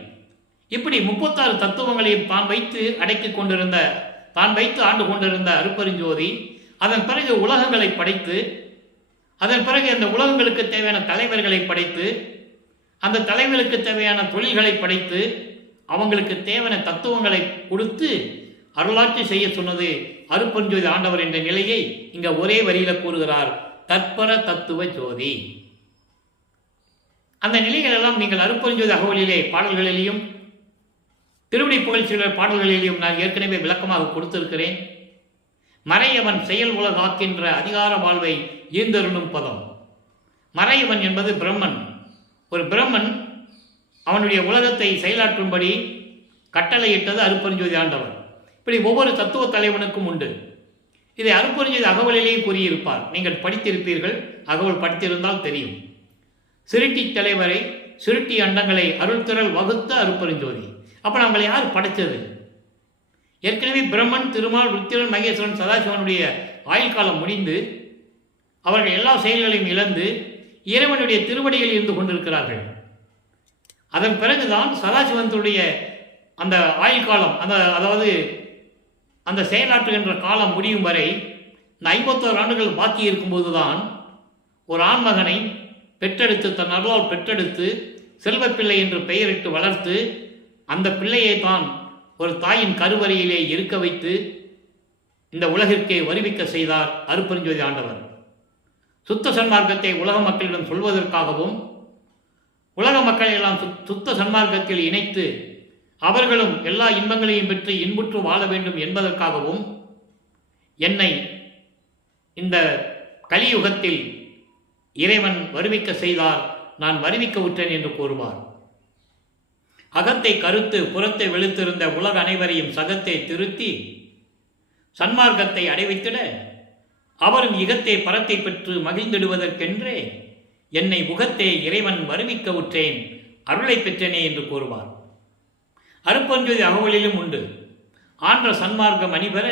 இப்படி 36 தத்துவங்களையும் தான் வைத்து ஆண்டு கொண்டிருந்த அருட்பெருஞ்சோதி அதன் பிறகு உலகங்களை படைத்து, அதன் பிறகு அந்த உலகங்களுக்கு தேவையான தலைவர்களை படைத்து, அந்த தலைவர்களுக்கு தேவையான தொழில்களை படைத்து, அவங்களுக்கு தேவையான தத்துவங்களை கொடுத்து அருளாட்சி செய்ய சொன்னது அருட்பெருஞ்சோதி ஆண்டவர் என்ற நிலையை இங்க ஒரே வரியில கூறுகிறார். தற்பர தத்துவ ஜோதி. அந்த நிலைகள் எல்லாம் நீங்கள் அருட்பெருஞ்சோதி அகவலிலே பாடல்களிலேயும் திருவடி புகழ்ச்சியுள்ள பாடல்களிலேயும் நான் ஏற்கனவே விளக்கமாக கொடுத்திருக்கிறேன். மறையவன் செயல் உலகாக்கின்ற அதிகார வாழ்வை ஈந்தருளும் பதம். மறையவன் என்பது பிரம்மன். ஒரு பிரம்மன் அவனுடைய உலகத்தை செயலாற்றும்படி கட்டளையிட்டது அருட்பெருஞ்சோதி ஆண்டவர். இப்படி ஒவ்வொரு தத்துவ தலைவனுக்கும் உண்டு. இதை அருட்பெருஞ்சோதி அகவலிலேயே கூறியிருப்பார். நீங்கள் படித்திருப்பீர்கள், அகவல் படித்திருந்தால் தெரியும். சிருட்டி தலைவரை, சிருட்டி அண்டங்களை அருள்திரள் வகுத்த அருட்பெருஞ்சோதி. அப்போ நம்மளை யார் படைத்தது? ஏற்கனவே பிரம்மன், திருமால், ருத்திரன், மகேஸ்வரன், சதாசிவனுடைய ஆயுள் காலம் முடிந்து அவர்கள் எல்லா செயல்களையும் இழந்து இறைவனுடைய திருவடியில் இருந்து கொண்டிருக்கிறார்கள். அதன் பிறகுதான் சதாசிவனுடைய அந்த ஆயுள் காலம், அதாவது அந்த செயலாற்றுகின்ற காலம் முடியும் வரை இந்த 51 ஆண்டுகள் பாக்கி இருக்கும்போது தான் ஒரு ஆண்மகனை பெற்றெடுத்து, தன் அருளால் பெற்றெடுத்து செல்வப்பிள்ளை என்று பெயரிட்டு வளர்த்து, அந்த பிள்ளையை தான் ஒரு தாயின் கருவறையிலே இருக்க வைத்து இந்த உலகிற்கே வருவிக்க செய்தார் அருட்பெருஞ்சோதி ஆண்டவர். சுத்த சன்மார்க்கத்தை உலக மக்களிடம் சொல்வதற்காகவும், உலக மக்களை எல்லாம் சுத்த சன்மார்க்கத்தில் இணைத்து அவர்களும் எல்லா இன்பங்களையும் பெற்று இன்புற்று வாழ வேண்டும் என்பதற்காகவும் என்னை இந்த கலியுகத்தில் இறைவன் வருவிக்க செய்தார். நான் வருவிக்க உற்றேன் என்று கூறுவார். அகத்தை கருத்து புறத்தை வெளுத்திருந்த உலக அனைவரையும் சகத்தை திருத்தி சன்மார்க்கத்தை அடைவித்திட அவரும் இகத்தை பரத்தை பெற்று மகிழ்ந்திடுவதற்கென்றே என்னை முகத்தே இறைவன் வருவிக்க உற்றேன், அருளை பெற்றேனே என்று கூறுவார். அருட்பெருஞ்சோதி அகவலிலும் உண்டு. ஆன்ற சன்மார்க்கம் அணிபெற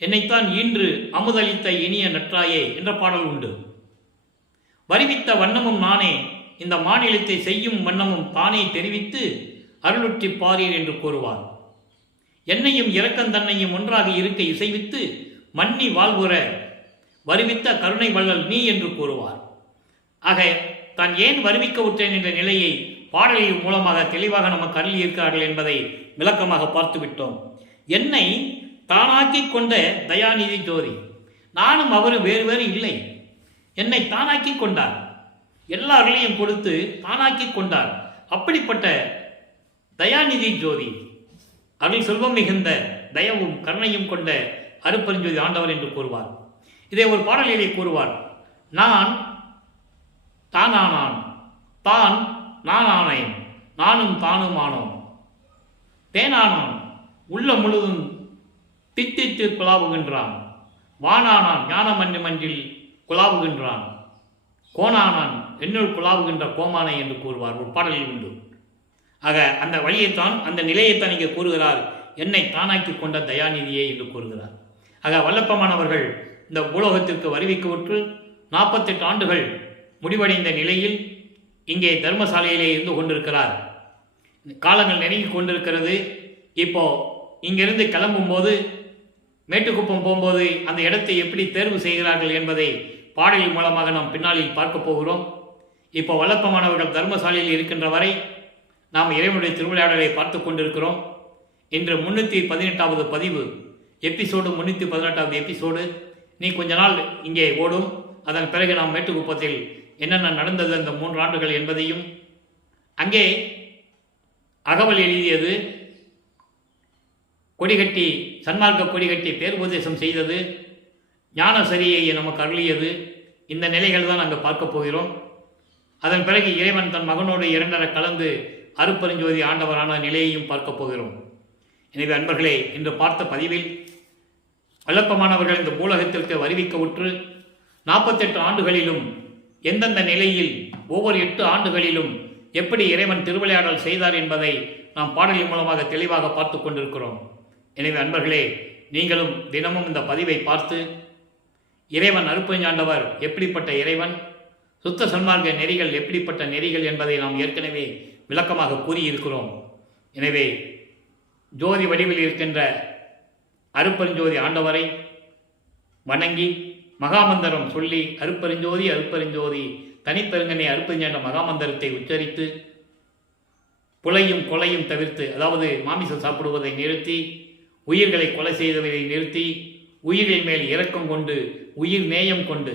என்னைத்தான் ஈன்று அமுதளித்த இனிய நற்றாயே என்ற பாடல் உண்டு. வருவித்த வண்ணமும் நானே, இந்த மாநிலத்தை செய்யும் வண்ணமும் தானே தெரிவித்து அருளுற்றி பாரீர் என்று கூறுவார். என்னையும் இரக்கந்தன்னையும் ஒன்றாக இருக்க இசைவித்து மன்னி வாழ்வுற வருவித்த கருணை வள்ளல் நீ என்று கூறுவார். ஆக தான் ஏன் வருவிக்க உற்றேன் என்ற நிலையை பாடலின் மூலமாக தெளிவாக நமக்கு அருளி இருக்கிறார்கள் என்பதை விளக்கமாக பார்த்துவிட்டோம். என்னை தானாக்கி கொண்ட தயாநிதி ஜோதி. நானும் அவரும் வேறு வேறு இல்லை. என்னை தானாக்கி கொண்டார். எல்லா அருளையும் கொடுத்து தானாக்கி கொண்டார். அப்படிப்பட்ட தயாநிதி ஜோதி, அருள் செல்வம் மிகுந்த தயவும் கருணையும் கொண்ட அருட்பெருஞ்சோதி ஆண்டவர் என்று கூறுவார். இதை ஒரு பாடலிலே கூறுவார். நான் தானானான், தான் நானானேன், நானும் தானும் ஆனோம். தேனானான், உள்ள முழுதும் தித்தித்து குழாவுகின்றான். வானானான், ஞான மன்றில் குழாவுகின்றான். கோனானான், என்னுள் குழாவுகின்ற கோமானை என்று கூறுவார். ஒரு பாடலில் உண்டு. ஆக அந்த வழியைத்தான், அந்த நிலையைத்தான் இங்கே கூறுகிறார். என்னை தானாக்கி கொண்ட தயாநிதியே என்று கூறுகிறார். ஆக வல்லப்பமானவர்கள் இந்த பூலோகத்திற்கு வருவிக்கவுற்று 48 ஆண்டுகள் முடிவடைந்த நிலையில் இங்கே தர்மசாலையிலே இருந்து கொண்டிருக்கிறார். காலங்கள் நெருங்கி கொண்டிருக்கிறது. இப்போ இங்கிருந்து கிளம்பும்போது மேட்டுக்குப்பம் போகும்போது அந்த இடத்தை எப்படி தேர்வு செய்கிறார்கள் என்பதை பாடலின் மூலமாக நாம் பின்னாளில் பார்க்க போகிறோம். இப்போ வல்லப்பமானவர்கள் தர்மசாலையில் இருக்கின்ற வரை நாம் இறைவனுடைய திருவிளையாடலை பார்த்து கொண்டிருக்கிறோம். இன்று 318வது பதிவு, எபிசோடு 318வது எபிசோடு. நீ கொஞ்ச நாள் இங்கே ஓடும். அதன் பிறகு நாம் மேட்டுக்குப்பத்தில் என்னென்ன நடந்தது அந்த 3 ஆண்டுகள் என்பதையும், அங்கே அகவல் எழுதியது, கொடிகட்டி சன்மார்க்க கொடிகட்டி பேருபதேசம் செய்தது, ஞான சரியை நமக்கு அருளியது, இந்த நிலைகள் தான் அங்கே பார்க்க போகிறோம். அதன் பிறகு இறைவன் தன் மகனோடு இரண்டர கலந்து அருட்பெருஞ்சோதி ஆண்டவரான நிலையையும் பார்க்கப் போகிறோம். எனவே அன்பர்களே, இன்று பார்த்த பதிவில் வல்லப்பமானவர்கள் இந்த மூலகத்திற்கு வருவிக்க உற்று 48 ஆண்டுகளிலும் எந்தெந்த நிலையில் ஒவ்வொரு 8 ஆண்டுகளிலும் எப்படி இறைவன் திருவிளையாடல் செய்தார் என்பதை நாம் பாடலின் மூலமாக தெளிவாக பார்த்து கொண்டிருக்கிறோம். எனவே அன்பர்களே, நீங்களும் தினமும் இந்த பதிவை பார்த்து இறைவன் அருட்பெருஞ்சாண்டவர் எப்படிப்பட்ட இறைவன், சுத்த சன்மார்க்க நெறிகள் எப்படிப்பட்ட நெறிகள் என்பதை நாம் ஏற்கனவே விளக்கமாக கூறியிருக்கிறோம். எனவே ஜோதி வடிவில் இருக்கின்ற அருட்பெருஞ்சோதி ஆண்டவரை வணங்கி மகாமந்திரம் சொல்லி அருட்பெருஞ்சோதி அருட்பெருஞ்சோதி தனிப்பெருங்கனை அருட்பெருஞ்சாண்ட மகாமந்திரத்தை உச்சரித்து புலையும் கொலையும் தவிர்த்து, அதாவது மாமிசம் சாப்பிடுவதை நிறுத்தி, உயிர்களை கொலை செய்தவதை நிறுத்தி, உயிரின் மேல் இரக்கம் கொண்டு, உயிர் நேயம் கொண்டு,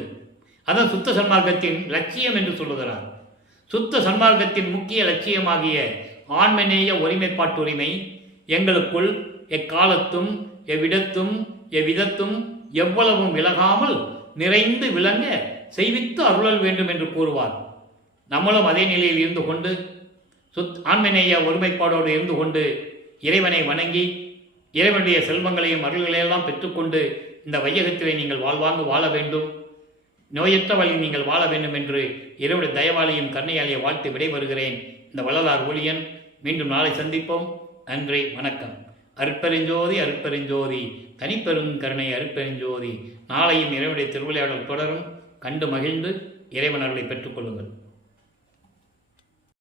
அதான் சுத்த சன்மார்க்கத்தின் லட்சியம் என்று சொல்லுகிறார். சுத்த சன்மார்க்கத்தின் முக்கிய லட்சியமாகிய ஆன்மநேய ஒருமைப்பாட்டுரிமை எங்களுக்குள் எக்காலத்தும் எவ்விடத்தும் எவ்விதத்தும் எவ்வளவும் விலகாமல் நிறைந்து விளங்க செய்வித்து அருளல் வேண்டும் என்று கூறுவார். நம்மளும் அதே நிலையில் இருந்து கொண்டு ஆன்மநேய ஒருமைப்பாடோடு இருந்து கொண்டு இறைவனை வணங்கி இறைவனுடைய செல்வங்களையும் அருள்களையெல்லாம் பெற்றுக்கொண்டு இந்த வையகத்திலே நீங்கள் வாழ்வாங்கு வாழ வேண்டும், நோயற்ற வழி நீங்கள் வாழ வேண்டும் என்று இறைவனுடைய தயவாலையும் கருணையாலையும் வாழ்த்து விடைபெறுகிறேன். இந்த வள்ளலார் ஊழியன். மீண்டும் நாளை சந்திப்போம். நன்றி, வணக்கம். அருட்பெருஞ்சோதி அருட்பெருஞ்சோதி தனிப்பெருங்கருணை அருட்பெருஞ்சோதி. நாளையும் இறைவனுடைய திருவிளையாடல் தொடரும். கண்டு மகிழ்ந்து இறைவன் அருளை பெற்றுக்கொள்ளுங்கள்.